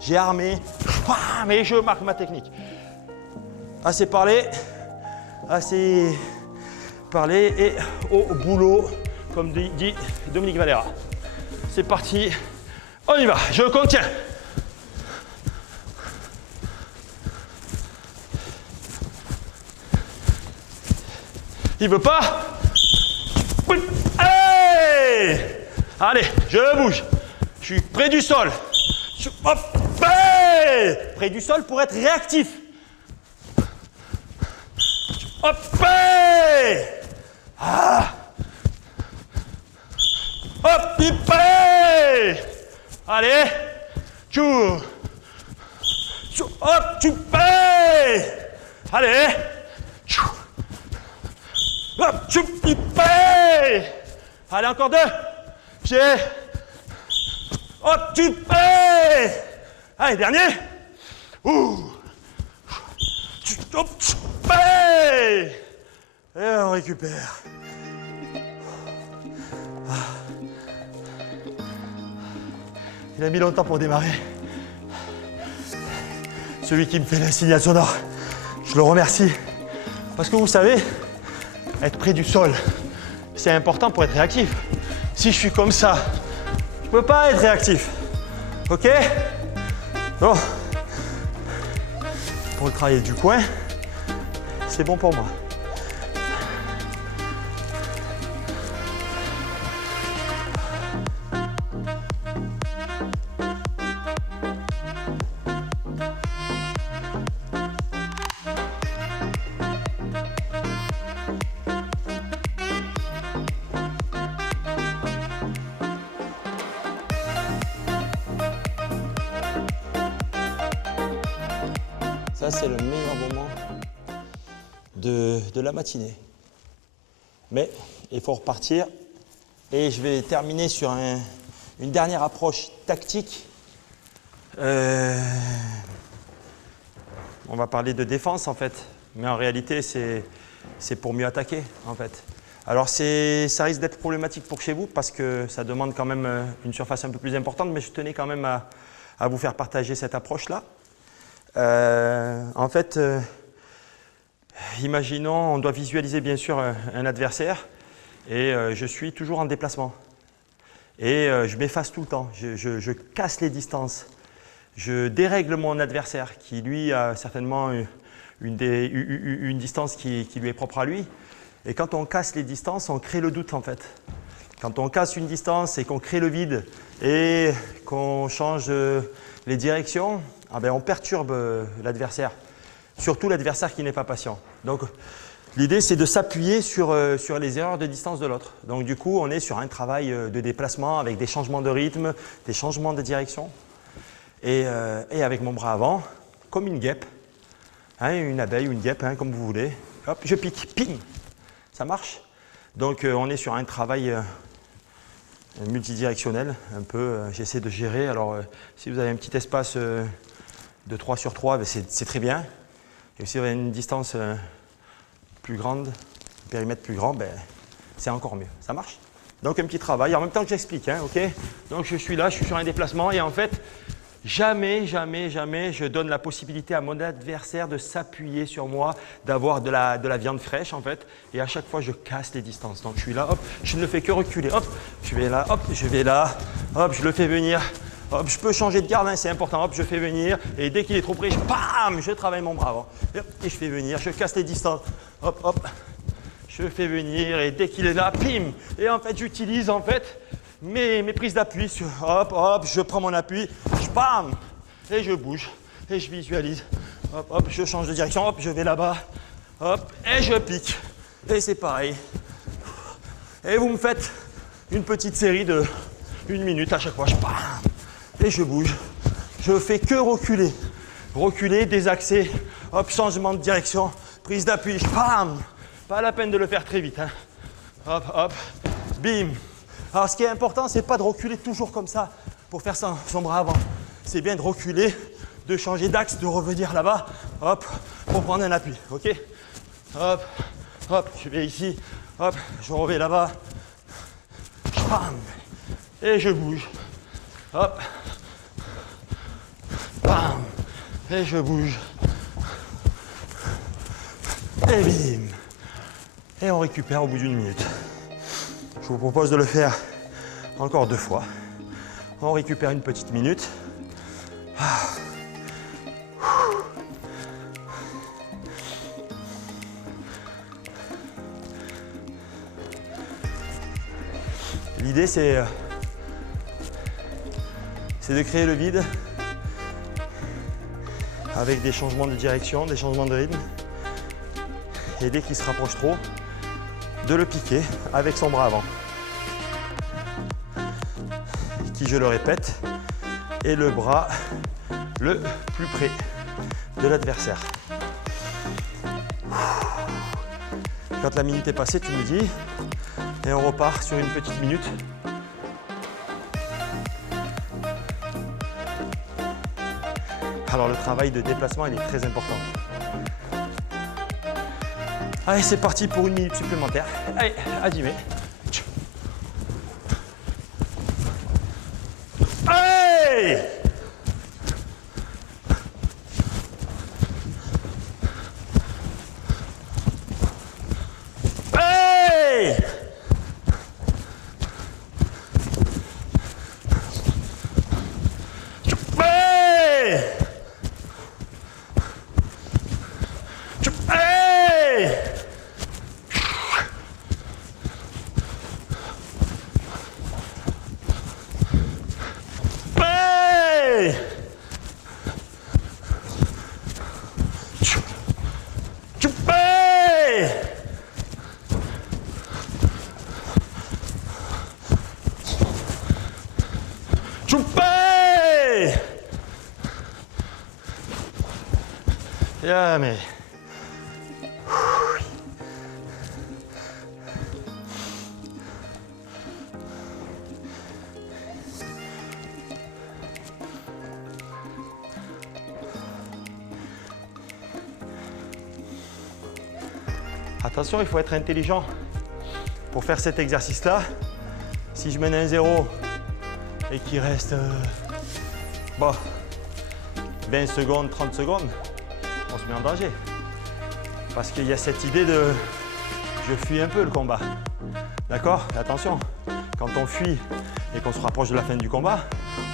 J'ai armé, bam, et je marque ma technique. Assez parlé et au boulot, comme dit Dominique Valera. C'est parti, on y va, je contiens. Il veut pas? Hey! Allez, je bouge. Je suis près du sol. Hop! Hey! Près du sol pour être réactif. Hop! Hey! Ah! Hop! Hey! Allez. Tchou. Tchou. Hop, tu payes. Allez. Tchou. Hop, tu payes. Allez, encore 2. Pied. Hop, tu payes. Allez, dernier. Ouh. Hop, tu payes. Et on récupère. Il a mis longtemps pour démarrer. Celui qui me fait le signal sonore, je le remercie. Parce que vous savez, être près du sol, c'est important pour être réactif. Si je suis comme ça, je ne peux pas être réactif. Ok? Bon. Pour le travail du coin, c'est bon pour moi. Ça, c'est le meilleur moment de la matinée. Mais il faut repartir. Et je vais terminer sur une dernière approche tactique. On va parler de défense, en fait. Mais en réalité, c'est pour mieux attaquer, en fait. Alors, ça risque d'être problématique pour chez vous parce que ça demande quand même une surface un peu plus importante. Mais je tenais quand même à vous faire partager cette approche-là. En fait, imaginons, on doit visualiser bien sûr un adversaire et je suis toujours en déplacement. Et je m'efface tout le temps, je casse les distances, je dérègle mon adversaire qui lui a certainement une distance qui lui est propre à lui. Et quand on casse les distances, on crée le doute en fait. Quand on casse une distance et qu'on crée le vide et qu'on change les directions, ah ben on perturbe l'adversaire, surtout l'adversaire qui n'est pas patient. Donc l'idée c'est de s'appuyer sur les erreurs de distance de l'autre. Donc du coup on est sur un travail de déplacement avec des changements de rythme, des changements de direction. Et avec mon bras avant, comme une guêpe, hein, une abeille ou une guêpe, hein, comme vous voulez, hop, je pique, ping, ça marche. Donc on est sur un travail multidirectionnel, un peu, j'essaie de gérer. Alors si vous avez un petit espace de 3 sur 3, ben c'est très bien. Et si vous avez une distance plus grande, un périmètre plus grand, ben, c'est encore mieux. Ça marche? Donc un petit travail, en même temps que j'explique, hein, ok? Donc je suis là, je suis sur un déplacement et en fait, jamais je donne la possibilité à mon adversaire de s'appuyer sur moi, d'avoir de la viande fraîche en fait. Et à chaque fois, je casse les distances. Donc je suis là, hop, je ne fais que reculer, hop, je vais là, hop, je vais là, hop, je le fais venir. Hop, je peux changer de garde, hein, c'est important. Hop, je fais venir et dès qu'il est trop près, je travaille mon bras avant. Et je fais venir, je casse les distances. Hop, hop, je fais venir et dès qu'il est là, pim. Et en fait, j'utilise en fait mes prises d'appui. Hop, hop, je prends mon appui, bam, et je bouge et je visualise. Hop, hop, je change de direction. Hop, je vais là-bas. Hop, et je pique. Et c'est pareil. Et vous me faites une petite série de 1 minute à chaque fois. Bam. Et je bouge, je fais que reculer, désaxer, hop, changement de direction, prise d'appui, bam, pas la peine de le faire très vite, hein. Hop, hop, bim. Alors ce qui est important, c'est pas de reculer toujours comme ça pour faire son bras avant, c'est bien de reculer, de changer d'axe, de revenir là-bas, hop, pour prendre un appui, ok? Hop, hop, je vais ici, hop, je reviens là-bas, bam, et je bouge, hop. Bam, et je bouge. Et bim. Et on récupère au bout d'1 minute. Je vous propose de le faire encore 2 fois. On récupère une petite minute. L'idée c'est de créer le vide avec des changements de direction, des changements de rythme. Et dès qu'il se rapproche trop, de le piquer avec son bras avant. Qui, je le répète, et le bras le plus près de l'adversaire. Quand la minute est passée, tu me dis, et on repart sur une petite minute. Alors le travail de déplacement, il est très important. Allez, c'est parti pour une minute supplémentaire. Allez, à 10 mètres. Allez! Allez! Yeah, mais... Attention, il faut être intelligent pour faire cet exercice-là. Si je mène 1-0 et qu'il reste 20 secondes, 30 secondes, on se met en danger. Parce qu'il y a cette idée de je fuis un peu le combat. D'accord? Attention, quand on fuit et qu'on se rapproche de la fin du combat,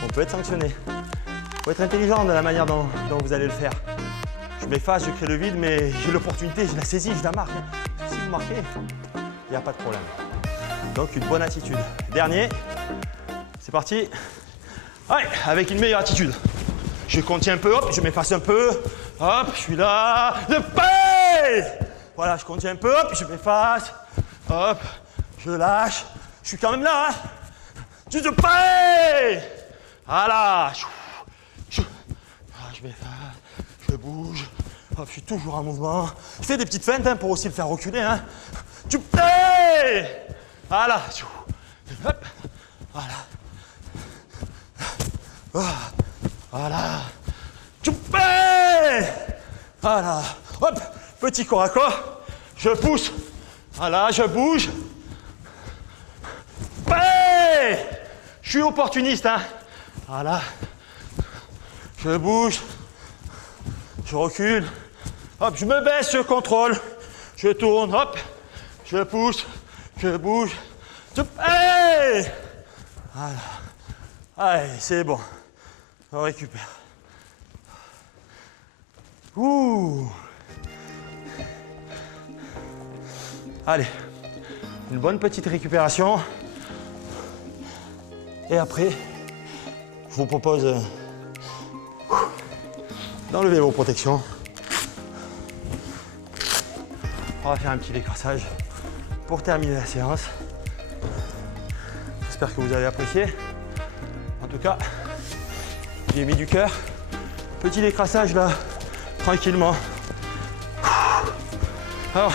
on peut être sanctionné. Il faut être intelligent de la manière dont vous allez le faire. Je m'efface, je crée le vide, mais j'ai l'opportunité, je la saisis, je la marque. Si vous marquez, il n'y a pas de problème. Donc une bonne attitude. Dernier, c'est parti. Allez, avec une meilleure attitude. Je contiens un peu, hop, je m'efface un peu. Hop, je suis là. Voilà, je contiens un peu, hop, je m'efface. Hop, je lâche. Je suis quand même là. Hein. Je voilà. Je m'efface, je bouge. Hop, je suis toujours en mouvement. Je fais des petites feintes hein, pour aussi le faire reculer. Hein. Voilà. Hop, voilà. Voilà. Voilà. Hop, petit corps à corps. Je pousse. Voilà, je bouge. Je suis opportuniste. Hein. Voilà. Je bouge. Je recule. Hop, je me baisse, je contrôle. Je tourne. Hop. Je pousse. Je bouge. Voilà. Allez, c'est bon. On récupère. Ouh. Allez, une bonne petite récupération. Et après, je vous propose d'enlever vos protections. On va faire un petit décrassage pour terminer la séance. J'espère que vous avez apprécié. En tout cas, j'ai mis du cœur. Petit décrassage là, tranquillement. Alors,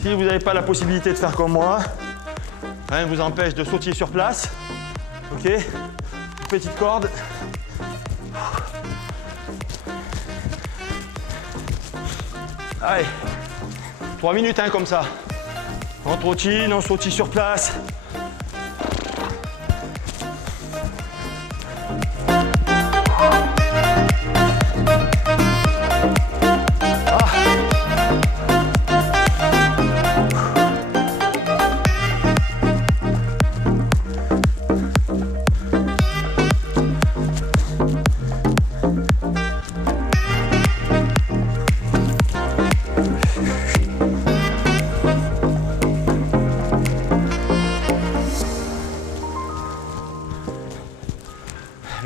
si vous n'avez pas la possibilité de faire comme moi, rien ne vous empêche de sautiller sur place. Ok, une petite corde. Allez, 3 minutes hein, comme ça. On trottine, on sautille sur place.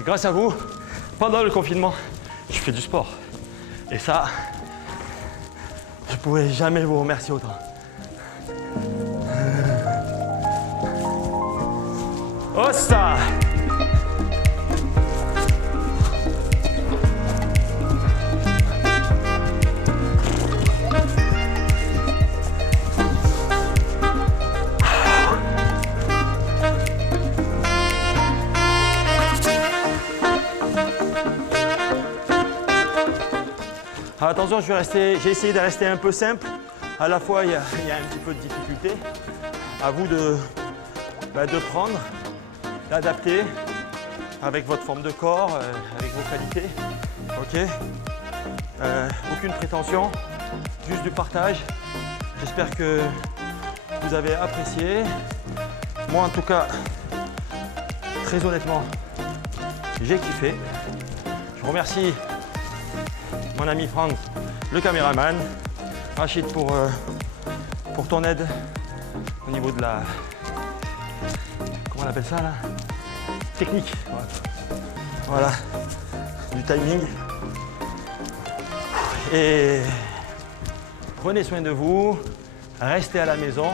Grâce à vous, pendant le confinement, je fais du sport. Et ça, je ne pourrais jamais vous remercier autant. Oh ça! attention, j'ai essayé de rester un peu simple. À la fois, il y a un petit peu de difficulté. À vous de prendre, d'adapter avec votre forme de corps, avec vos qualités. Ok. Aucune prétention, juste du partage. J'espère que vous avez apprécié. Moi, en tout cas, très honnêtement, j'ai kiffé. Je remercie mon ami Franck, le caméraman, Rachid pour ton aide au niveau de la... Comment on appelle ça là? Technique. Voilà. Du timing. Et prenez soin de vous, restez à la maison,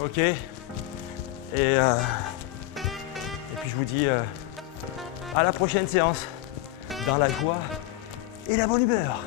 ok? Et puis je vous dis à la prochaine séance, dans la joie et la bonne humeur.